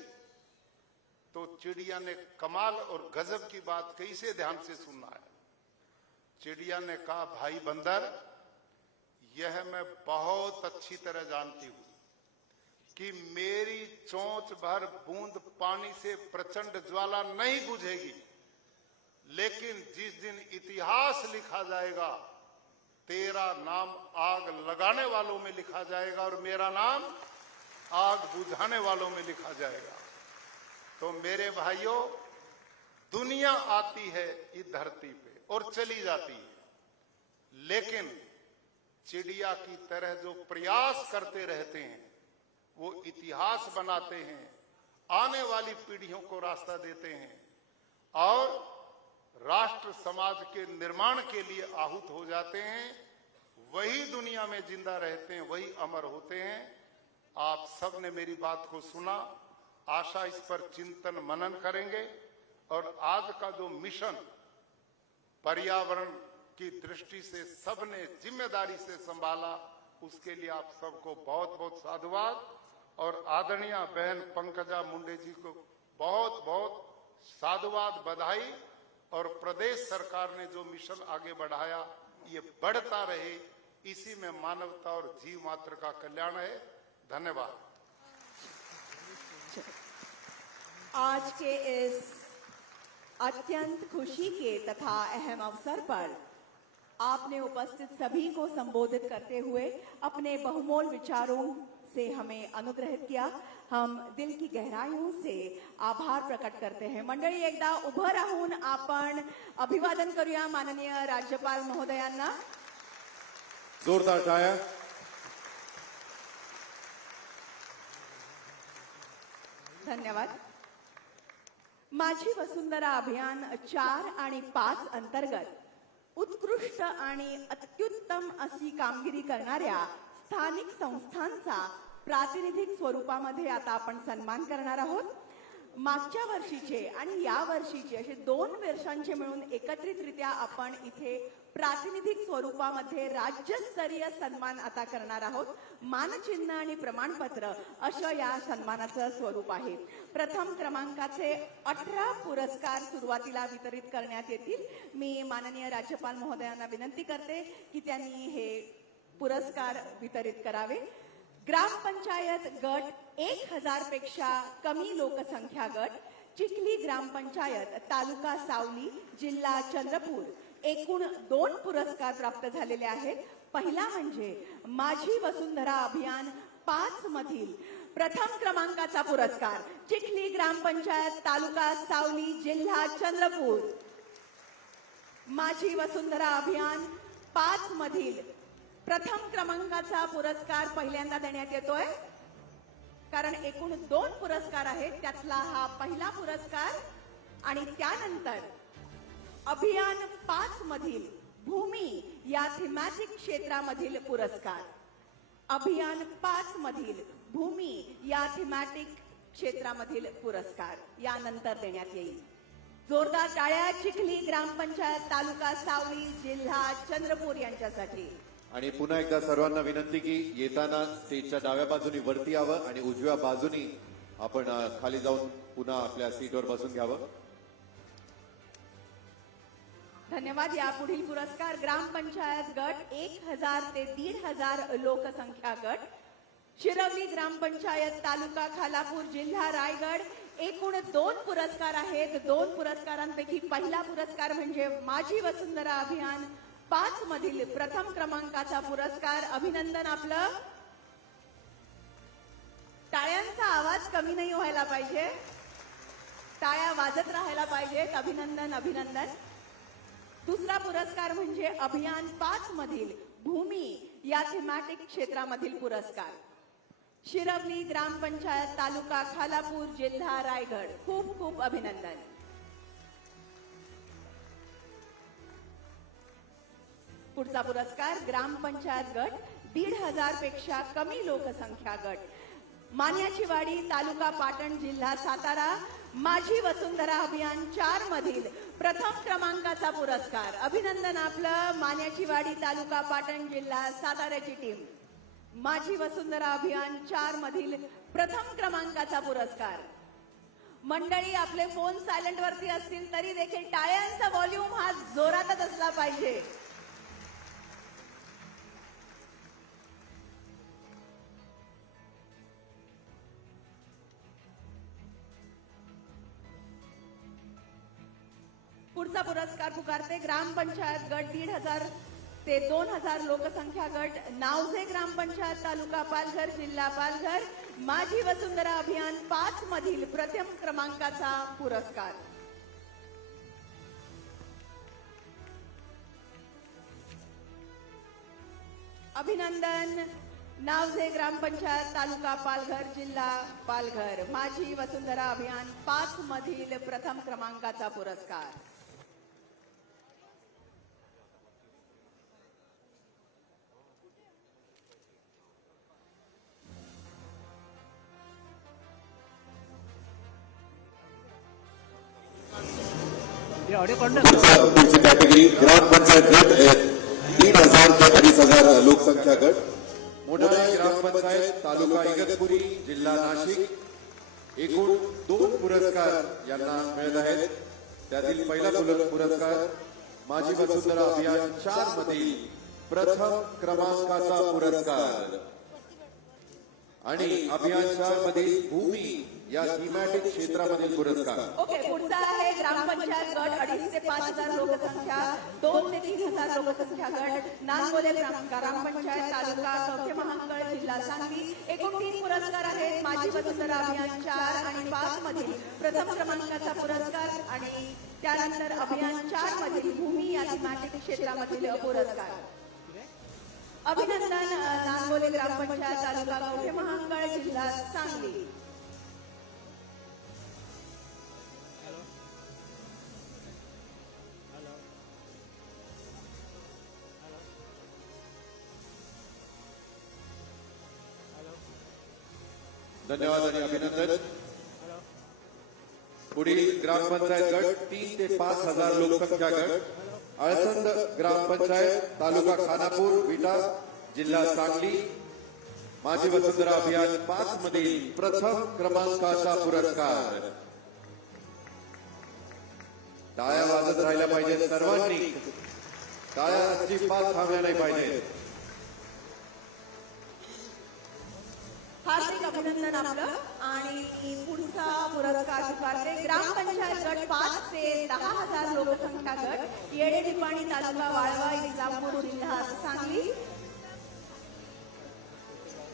तो चिड़िया ने कमाल और गजब की बात कही से ध्यान से सुनना है। चिड़िया ने कहा, भाई बंदर, यह मैं बहुत अच्छी तरह जानती हूं कि मेरी चोंच भर बूंद पानी से प्रचंड ज्वाला नहीं बुझेगी, लेकिन जिस दिन इतिहास लिखा जाएगा, तेरा नाम आग लगाने वालों में लिखा जाएगा और मेरा नाम आग बुझाने वालों में लिखा जाएगा। तो मेरे भाइयों, दुनिया आती है इस धरती पे और चली जाती है, लेकिन चिड़िया की तरह जो प्रयास करते रहते हैं, वो इतिहास बनाते हैं, आने वाली पीढ़ियों को रास्ता देते हैं और राष्ट्र समाज के निर्माण के लिए आहूत हो जाते हैं। वही दुनिया में जिंदा रहते हैं, वही अमर होते हैं। आप सब ने मेरी बात को सुना, आशा इस पर चिंतन मनन करेंगे और आज का जो मिशन पर्यावरण की दृष्टि से सबने जिम्मेदारी से संभाला, उसके लिए आप सबको बहुत बहुत साधुवाद और आदरणीय बहन पंकजा मुंडे जी को बहुत बहुत साधुवाद, बधाई। और प्रदेश सरकार ने जो मिशन आगे बढ़ाया, ये बढ़ता रहे, इसी में मानवता और जीव मात्र का कल्याण है। धन्यवाद। आज के इस अत्यंत खुशी के तथा अहम अवसर पर आपने उपस्थित सभी को संबोधित करते हुए अपने बहुमोल विचारों से हमें अनुग्रहित किया। हम दिल की गहराइयों से आभार प्रकट करते हैं। मंडळी, एकदा उभं राहून आपण अभिवादन करूया माननीय राज्यपाल महोदयांना। जोरदार टाळ्या। धन्यवाद। माझी वसुंधरा अभियान 4 आणि 5 अंतर्गत उत्कृष्ट आणि अत्युत्तम अशी कामगिरी करणाऱ्या स्थानिक संस्थांचा प्रातिनिधिक स्वरूपामध्ये आता आपण सन्मान करणार आहोत। मागच्या वर्षीचे आणि या वर्षीचे असे 2 वर्षांचे मिळून एकत्रितरित्या आपण इथे प्रातिनिधिक स्वरूपामध्ये राज्यस्तरीय सन्मान आता करणार आहोत। मानचिन्ह आणि प्रमाणपत्र असं या सन्मानाचं स्वरूप आहे। प्रथम क्रमांकाचे 18 पुरस्कार सुरुवातीला वितरित करण्यात येतील। मी माननीय राज्यपाल महोदयांना विनंती करते की त्यांनी हे पुरस्कार वितरित करावे। ग्रामपंचायत गट 1000 पेक्षा कमी लोकसंख्या गट, चिखली ग्रामपंचायत, तालुका सावली, जिल्हा चंद्रपूर, एकूण 2 पुरस्कार प्राप्त झालेले आहेत। पहिला म्हणजे माझी वसुंधरा अभियान 5 मधील प्रथम क्रमांकाचा पुरस्कार चिखली ग्रामपंचायत, तालुका सावली, जिल्हा चंद्रपूर। माझी वसुंधरा अभियान 5 मधील प्रथम क्रमांकाचा पुरस्कार पहिल्यांदा देण्यात येतोय, कारण एकूण 2 पुरस्कार आहेत, त्यातला हा पहिला पुरस्कार। आणि त्यानंतर अभियान 5 मधील भूमी या थीमॅटिक क्षेत्रामधील पुरस्कार, अभियान 5 मधील भूमी या थीमॅटिक क्षेत्रामधील पुरस्कार यानंतर देण्यात येईल. जोरदार टाळ्या चिखली ग्रामपंचायत तालुका सावली जिल्हा चंद्रपूर यांच्यासाठी. आणि पुन्हा एकदा सर्वांना विनंती की येताना स्टेजच्या डाव्या बाजूनी वरती यावं आणि उजव्या बाजूनी आपण खाली जाऊन पुन्हा आपल्या सीटवर बसून घ्यावं. धन्यवाद. या पुढील पुरस्कार ग्रामपंचायत गट 1000 ते 1500 लोकसंख्या गट, शिरवली ग्रामपंचायत तालुका खालापूर जिल्हा रायगड. एकूण 2 पुरस्कार आहेत. 2 पुरस्कारांपैकी पहिला पुरस्कार म्हणजे माझी वसुंधरा अभियान 5 मधील प्रथम क्रमांकाचा पुरस्कार. अभिनंदन आपलं. टाळ्यांचा आवाज कमी नाही व्हायला पाहिजे, टाळ्या वाजत राहायला पाहिजेत. अभिनंदन अभिनंदन. दुसरा पुरस्कार म्हणजे अभियान 5 मधील भूमी या थीमॅटिक क्षेत्रामधील पुरस्कार, शिरवली ग्रामपंचायत तालुका खालापूर जिल्हा रायगड. खूप खूप अभिनंदन. पुढचा पुरस्कार ग्रामपंचायत गट 1500 पेक्षा कमी लोकसंख्या गट, मान्याची वाडी तालुका पाटण जिल्हा सातारा. माझी वसुंधरा अभियान 4 मधील प्रथम क्रमांकाचा पुरस्कार. अभिनंदन आपलं. मान्याची वाडी तालुका पाटण जिल्हा साताऱ्याची टीम. माझी वसुंधरा अभियान 4 मधील प्रथम क्रमांकाचा पुरस्कार. मंडळी आपले फोन सायलेंट वरती असतील तरी देखील टाळ्यांचा व्हॉल्यूम हा जोरातच असला पाहिजे. पुढचा पुरस्कार पुकारते ग्रामपंचायत गट 1500 ते 2000 लोकसंख्या गट, नावझे ग्रामपंचायत तालुका पालघर जिल्हा पालघर. माझी वसुंधरा अभियान 5 मधील प्रथम क्रमांकाचा पुरस्कार. अभिनंदन. नावझे ग्रामपंचायत तालुका पालघर जिल्हा पालघर. माझी वसुंधरा अभियान 5 मधील प्रथम क्रमांकाचा पुरस्कार. पुढची कॅटेगरी ग्रामपंचायत गट 3000 ते 2500 लोकसंख्या गट, मोडाळी ग्रामपंचायत तालुका इगतपुरी जिल्हा नाशिक. एकूण 2 पुरस्कार यांना मिळत आहेत. त्यातील पहिला पुरस्कार माझी वसुंधरा अभियान 4 मधील प्रथम क्रमांकाचा पुरस्कार आणि अभियान 4 मधील भूमी या थीमॅटिक क्षेत्रामधील पुरस्कार. ओके. पुढचा आहे ग्रामपंचायत गट 2,500 ते 5,000 लोकसंख्या, 2 ते 3,000 लोकसंख्या गट, नांदोले ग्रामपंचायत तालुका कवठे महांकाळ जिल्हा सांगली. एकूण 3 पुरस्कार आहेत. माझी वसुंधरा अभियान 4 आणि 5 मधील प्रथम क्रमांकाचा पुरस्कार आणि त्यानंतर अभियान 4 मधील भूमी या थीमॅटिक क्षेत्रामधील पुरस्कार. अभिनंदन. नांदोले ग्रामपंचायत तालुका कवठे महांकाळ जिल्हा सांगली. धन्यवाद आणि अभिनंदन. पुढील ग्रामपंचायत गट 3 ते 5000 लोकसंख्या गट, अळसंद ग्रामपंचायत तालुका खानापूर विटा जिल्हा सांगली. माझी वसुंधरा अभियान 5 मधील प्रथम क्रमांकाचा पुरस्कार. टाळ्या वाजत राहिल्या पाहिजेत सर्वांनी, टाळ्या अजिबात थांबल्या नाही पाहिजेत. हार्दिक अभिनंदन आपलं. आणि पुढचा पुरस्कार स्वीकारते ग्रामपंचायत गट 5 ते 10,000 लोकसंख्या गट, येडेनिपाणी तालुका वाळवा इस्लामपूर जिल्हा सांगली.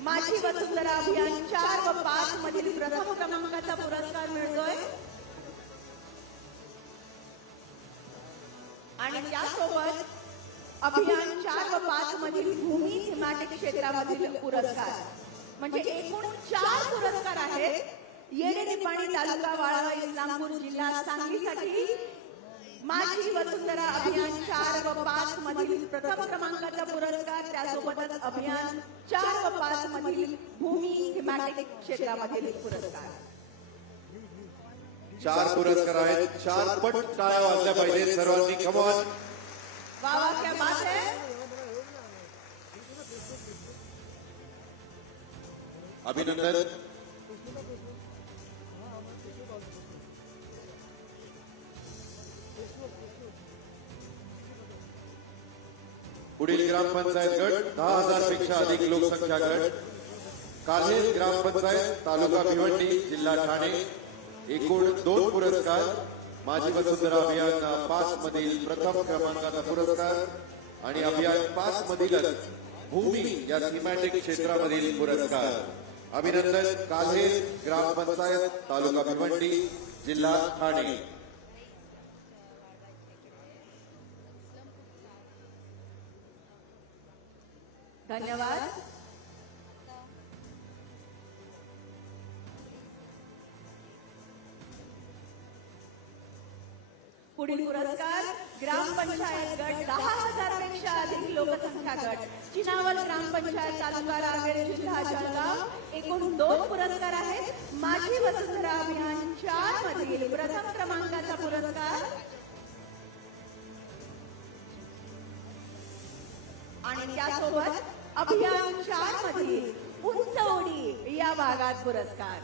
माझी वसुंधरा अभियान 4 व 5 मधील प्रथम क्रमांकाचा पुरस्कार मिळतोय आणि त्यासोबत अभियान 4 व 5 मधील भूमी थीमॅटिक क्षेत्रामधील पुरस्कार. म्हणजे एकूण 4 पुरस्कार आहेत. येडेनिपाणी तालुका वाळवा इस्लामपूर जिल्हा सांगलीसाठी माझी वसुंधरा अभियान 4 व 5 मधील प्रथम क्रमांकाचा पुरस्कार, त्यासोबतच अभियान 4 व 5 मधील भूमी थीमॅटिक क्षेत्रामधील पुरस्कार. 4 पुरस्कार आहेत. 4 पट टाळ्या वाजल्या पाहिजे सर्वांनी. कमॉन. वाह वाह, क्या बात है. अभिनंदन. पुढील ग्रामपंचायत गट 10,000 पेक्षा अधिक लोकसंख्या गट काल्हेर ग्रामपंचायत तालुका भिवंडी जिल्हा ठाणे. एकूण 2 पुरस्कार. माझी वसुंधरा अभियान 5 मधील प्रथम क्रमांकाचा पुरस्कार आणि अभियान 5 मधीलच भूमी या थीमॅटिक क्षेत्रामधील पुरस्कार. अभिनंदन काल्हेर ग्रामपंचायत तालुका भिवंडी जिल्हा ठाणे. धन्यवाद. पुढील पुरस्कार ग्रामपंचायत गट 10,000 पेक्षा अधिक लोकसंख्या गट चिनावल ग्रामपंचायत तालुका रावेर जिल्हा जळगाव. एकूण 2 पुरस्कार आहेत. माझी वसुंधरा अभियान 4 मधील प्रथम क्रमांकाचा पुरस्कार आणि त्यासोबत अभियान 4 मधील उंच उडी या भागात पुरस्कार.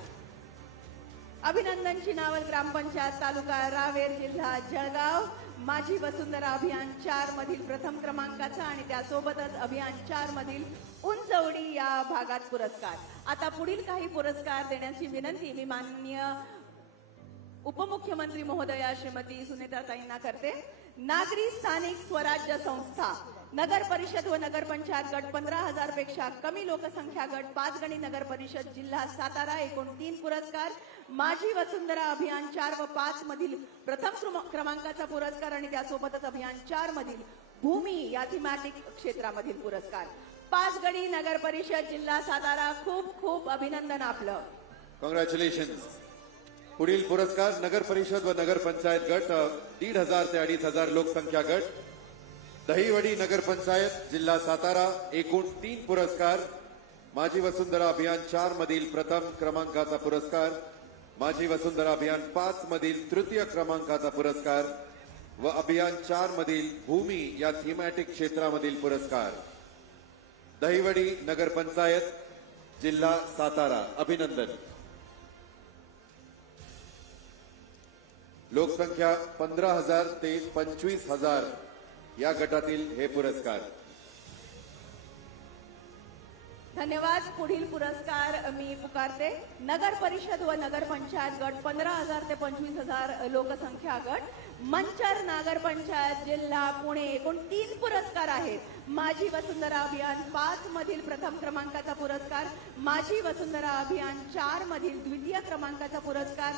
अभिनंदन चिनावल ग्रामपंचायत तालुका रावेर जिल्हा जळगाव. माझी वसुंधरा अभियान 4 मधील प्रथम क्रमांकाचा आणि त्यासोबतच अभियान 4 मधील उंच उडी या भागात पुरस्कार. आता पुढील काही पुरस्कार देण्याची विनंती मी माननीय उपमुख्यमंत्री महोदया श्रीमती सुनेत्राताईंना करते. नागरी स्थानिक स्वराज्य संस्था नगर परिषद व नगर पंचायत गट 15,000 पेक्षा कमी लोकसंख्या गट 5 गणी नगर परिषद जिल्हा सातारा. एकूण 3 पुरस्कार. माझी वसुंधरा अभियान 4 व 5 मधील प्रथम क्रमांकाचा पुरस्कार आणि त्यासोबतच अभियान 4 मधील भूमी या थीमॅटिक क्षेत्रामधील पुरस्कार. 5 गणी नगर परिषद जिल्हा सातारा. खूप खूप अभिनंदन आपलं. कॉंग्रॅच्युलेशन. पुढील पुरस्कार नगर परिषद व नगर पंचायत गट 1,500 ते 2,500 लोकसंख्या गट दहिवडी नगर पंचायत जिल्हा सातारा. एकूण 3 पुरस्कार. माझी वसुंधरा अभियान 4 मधील प्रथम क्रमांकाचा पुरस्कार, माझी वसुंधरा अभियान 5 मधील तृतीय क्रमांकाचा पुरस्कार व अभियान 4 मधील भूमी या थीमॅटिक क्षेत्रामधील पुरस्कार. दहिवडी नगर पंचायत जिल्हा सातारा. अभिनंदन. लोकसंख्या 15,000 ते 25,000 या गटातील हे पुरस्कार. धन्यवाद. पुढील पुरस्कार मी पुकारते. नगर परिषद व नगर पंचायत गट 15,000 ते 25,000 लोकसंख्या गट मंचर नगर पंचायत जिल्हा पुणे. एकूण 3 पुरस्कार आहेत. माझी वसुंधरा अभियान 5 मधील प्रथम क्रमांकाचा पुरस्कार, माझी वसुंधरा अभियान 4 मधील द्वितीय क्रमांकाचा पुरस्कार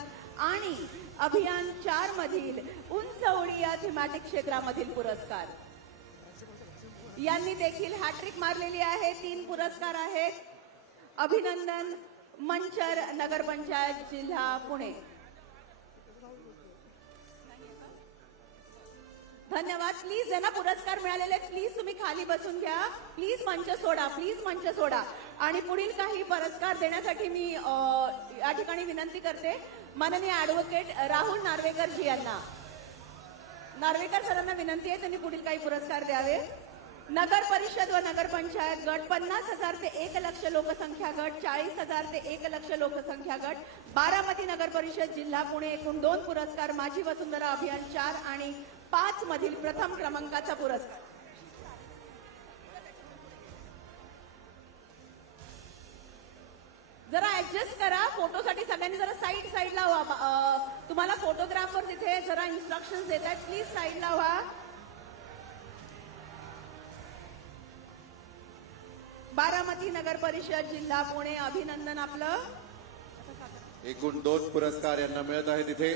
आणि अभियान 4 मधील उंच उडी या थीमॅटिक क्षेत्रामधील पुरस्कार. यांनी देखील हॅट्रिक मारलेली आहे. 3 पुरस्कार आहेत. अभिनंदन. मंचर नगर पंचायत जिल्हा पुणे. धन्यवाद. प्लीज ज्यांना पुरस्कार मिळालेले प्लीज तुम्ही खाली बसून घ्या. प्लीज मंच सोडा. प्लीज मंच सोडा. आणि पुढील काही पुरस्कार देण्यासाठी मी या ठिकाणी विनंती करते माननीय ऍडव्होकेट राहुल नार्वेकर जी यांना. नार्वेकर सरांना विनंती आहे त्यांनी पुढील काही पुरस्कार द्यावे. नगर परिषद व नगर पंचायत गट 50,000 ते 1,00,000 लोकसंख्या गट, 40,000 ते 1,00,000 लोकसंख्या गट, बारामती नगर परिषद जिल्हा पुणे. एकूण 2 पुरस्कार. माझी वसुंधरा अभियान 4 आणि 5 मधील प्रथम क्रमांकाचा पुरस्कार. जरा ऍडजस्ट करा. फोटोसाठी सगळ्यांनी जरा साईडला व्हा. तुम्हाला फोटोग्राफर तिथे जरा इन्स्ट्रक्शन देत आहेत. प्लीज साईडला व्हा. बारामती नगर परिषद जिल्हा पुणे. अभिनंदन आपलं. एकूण 2 पुरस्कार यांना मिळत आहेत इथे.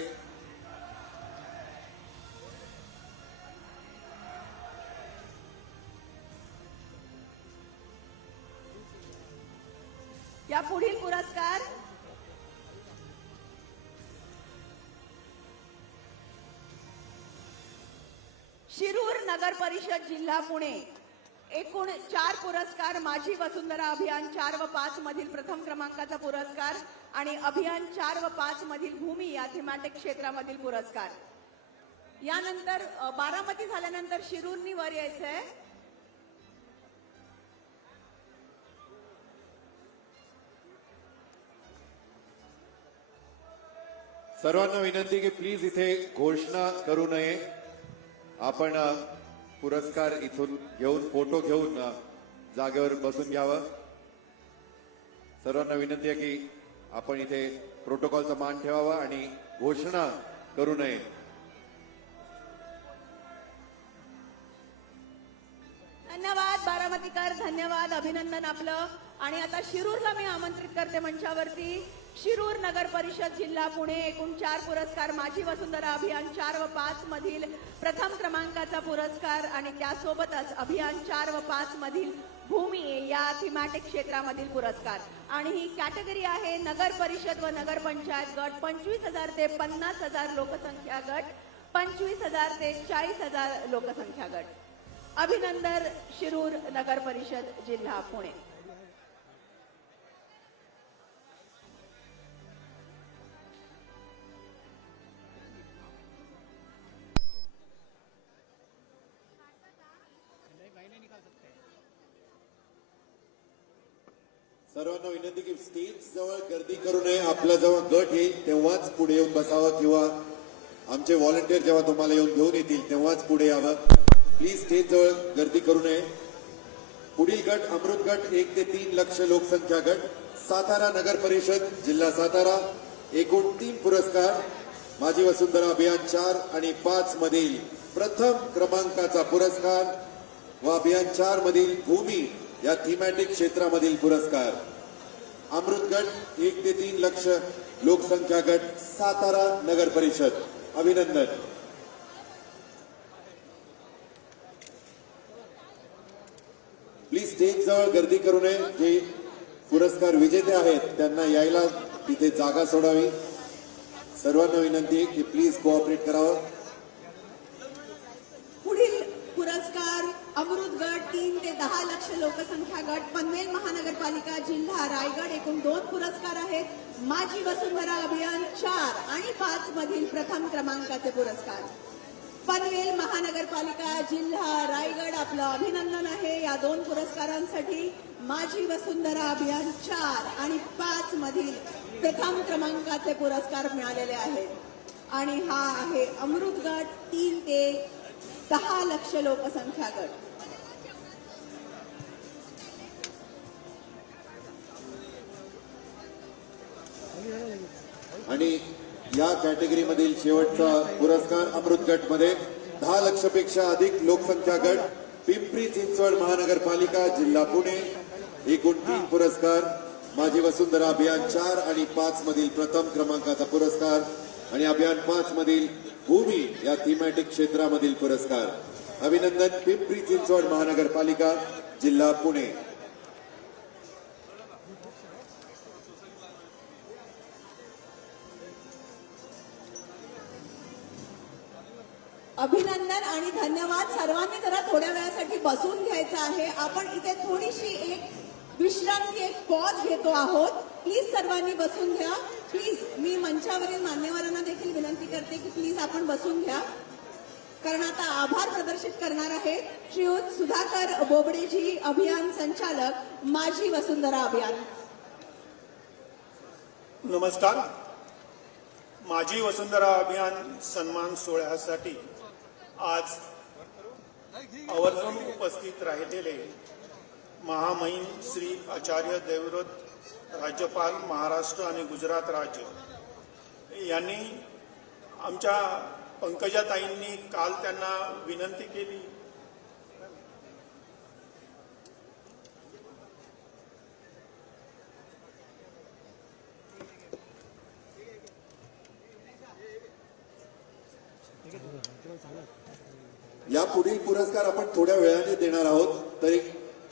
या पुढील पुरस्कार शिरूर नगर परिषद जिल्हा पुणे एकूण 4 पुरस्कार, माझी वसुंधरा अभियान 4 व 5 मधील प्रथम क्रमांकाचा पुरस्कार आणि अभियान 4 व 5 मधील भूमी या थीमॅटिक क्षेत्रामधील पुरस्कार. यानंतर बारामती झाल्यानंतर शिरूरनी वर यायचंय. सर्वांना विनंती की प्लीज इथे घोषणा करू नये. आपण पुरस्कार इथून घेऊन फोटो घेऊन जागेवर बसून घ्यावं. सर्वांना विनंती आहे की आपण इथे प्रोटोकॉलचा मान ठेवावा आणि घोषणा करू नये. धन्यवाद बारामतीकर, धन्यवाद, अभिनंदन आपलं. आणि आता शिरूरला मी आमंत्रित करते मंचावरती. शिरूर नगर परिषद जिल्हा पुणे एकूण 4 पुरस्कार, माझी वसुंधरा अभियान 4 व 5 मधील प्रथम क्रमांकाचा पुरस्कार आणि त्यासोबतच अभियान 4 व 5 मधील भूमी या थीमॅटिक क्षेत्रामधील पुरस्कार. आणि ही कॅटेगरी आहे नगर परिषद व नगर पंचायत गट. 25,000 ते 50,000 लोकसंख्या गट, 25,000 ते 40,000 लोकसंख्या गट. अभिनंदन शिरूर नगर परिषद जिल्हा पुणे. सर्वांना विनंती की स्टेज जवळ गर्दी करू नये. आपला जेव्हा गट येईल तेव्हाच पुढे येऊन बसावं किंवा आमचे व्हॉलंटियर जेव्हा तुम्हाला येऊन घेऊन येतील तेव्हाच पुढे यावं. प्लीज स्टेज जवळ गर्दी करू नये. पुढील गट अमृत गट 1 ते 3 लक्ष लोकसंख्या गट, सातारा नगर परिषद जिल्हा सातारा. एकूण 3 पुरस्कार, माझी वसुंधरा अभियान 4 आणि 5 मधील प्रथम क्रमांकाचा पुरस्कार व अभियान 4 मधील भूमी या थीमॅटिक क्षेत्रामधील पुरस्कार. अमृत गट 1 ते 3 लक्ष लोकसंख्या गट, सातारा नगर परिषद. अभिनंदन. प्लीज स्टेज जवळ गर्दी करू नये. जे पुरस्कार विजेते आहेत त्यांना यायला तिथे जागा सोडावी. सर्वांना विनंती आहे की प्लीज कोऑपरेट करावं. पुढील पुरस्कार अमृत गट 3 ते 10 लक्ष लोकसंख्या गट, पनवेल महानगरपालिका जिल्हा रायगड. एकूण 2 पुरस्कार आहेत. माझी वसुंधरा अभियान 4 आणि 5 मधील प्रथम क्रमांकाचे पुरस्कार. पनवेल महानगरपालिका जिल्हा रायगड आपलं अभिनंदन आहे या 2 पुरस्कारांसाठी. माझी वसुंधरा अभियान 4 आणि 5 मधील प्रथम क्रमांकाचे पुरस्कार मिळालेले आहेत. आणि हा आहे अमृत गट 3 ते 10 लक्ष लोकसंख्या गट. आणि या कॅटेगरी मधील शेवटचा पुरस्कार अमृत गट मध्ये 10 लक्षपेक्षा अधिक लोकसंख्या गट, पिंपरी चिंचवड महानगरपालिका जिल्हा पुणे. एकूण 3 पुरस्कार, माझी वसुंधरा अभियान 4 आणि 5 मधील प्रथम क्रमांकाचा पुरस्कार आणि अभियान 5 मधील भूमी या थीमॅटिक क्षेत्रामधील पुरस्कार. अभिनंदन पिंपरी चिंचवड महानगरपालिका जिल्हा पुणे. अभिनंदन आणि धन्यवाद. सर्वांनी जरा थोड्या वेळासाठी बसून घ्यायचं आहे. आपण इथे थोडीशी एक विश्रांती, एक पॉज घेतो आहोत. प्लीज सर्वांनी बसून घ्या. प्लीज मी मंचावरील मान्यवरांना देखील विनंती करते की प्लीज आपण बसून घ्या, कारण आता आभार प्रदर्शित करणार आहे श्रीयुत सुधाकर बोबडेजी, अभियान संचालक, माझी वसुंधरा अभियान. नमस्कार. माझी वसुंधरा अभियान सन्मान सोहळ्यासाठी आज आवर्जून उपस्थित राहिलेले महामहिम श्री आचार्य देवव्रत राज्यपाल महाराष्ट्र आणि गुजरात राज्य यांनी आमच्या पंकजाताईंनी काल त्यांना विनंती केली या पुढील पुरस्कार आपण थोड्या वेळाने देणार आहोत, तर एक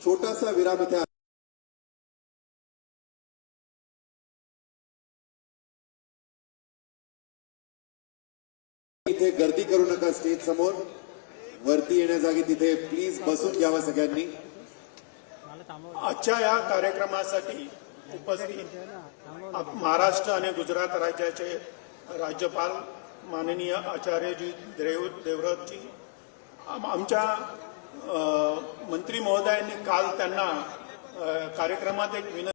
छोटासा विराम इथे. इथे गर्दी करू नका स्टेज समोर. वरती येण्याजागी तिथे प्लीज बसून घ्यावं सगळ्यांनी. आजच्या या कार्यक्रमासाठी उपस्थित महाराष्ट्र आणि गुजरात राज्याचे राज्यपाल माननीय आचार्यजी देवव्रतजी, आमच्या मंत्री महोदयांनी काल त्यांना कार्यक्रमात एक विनंती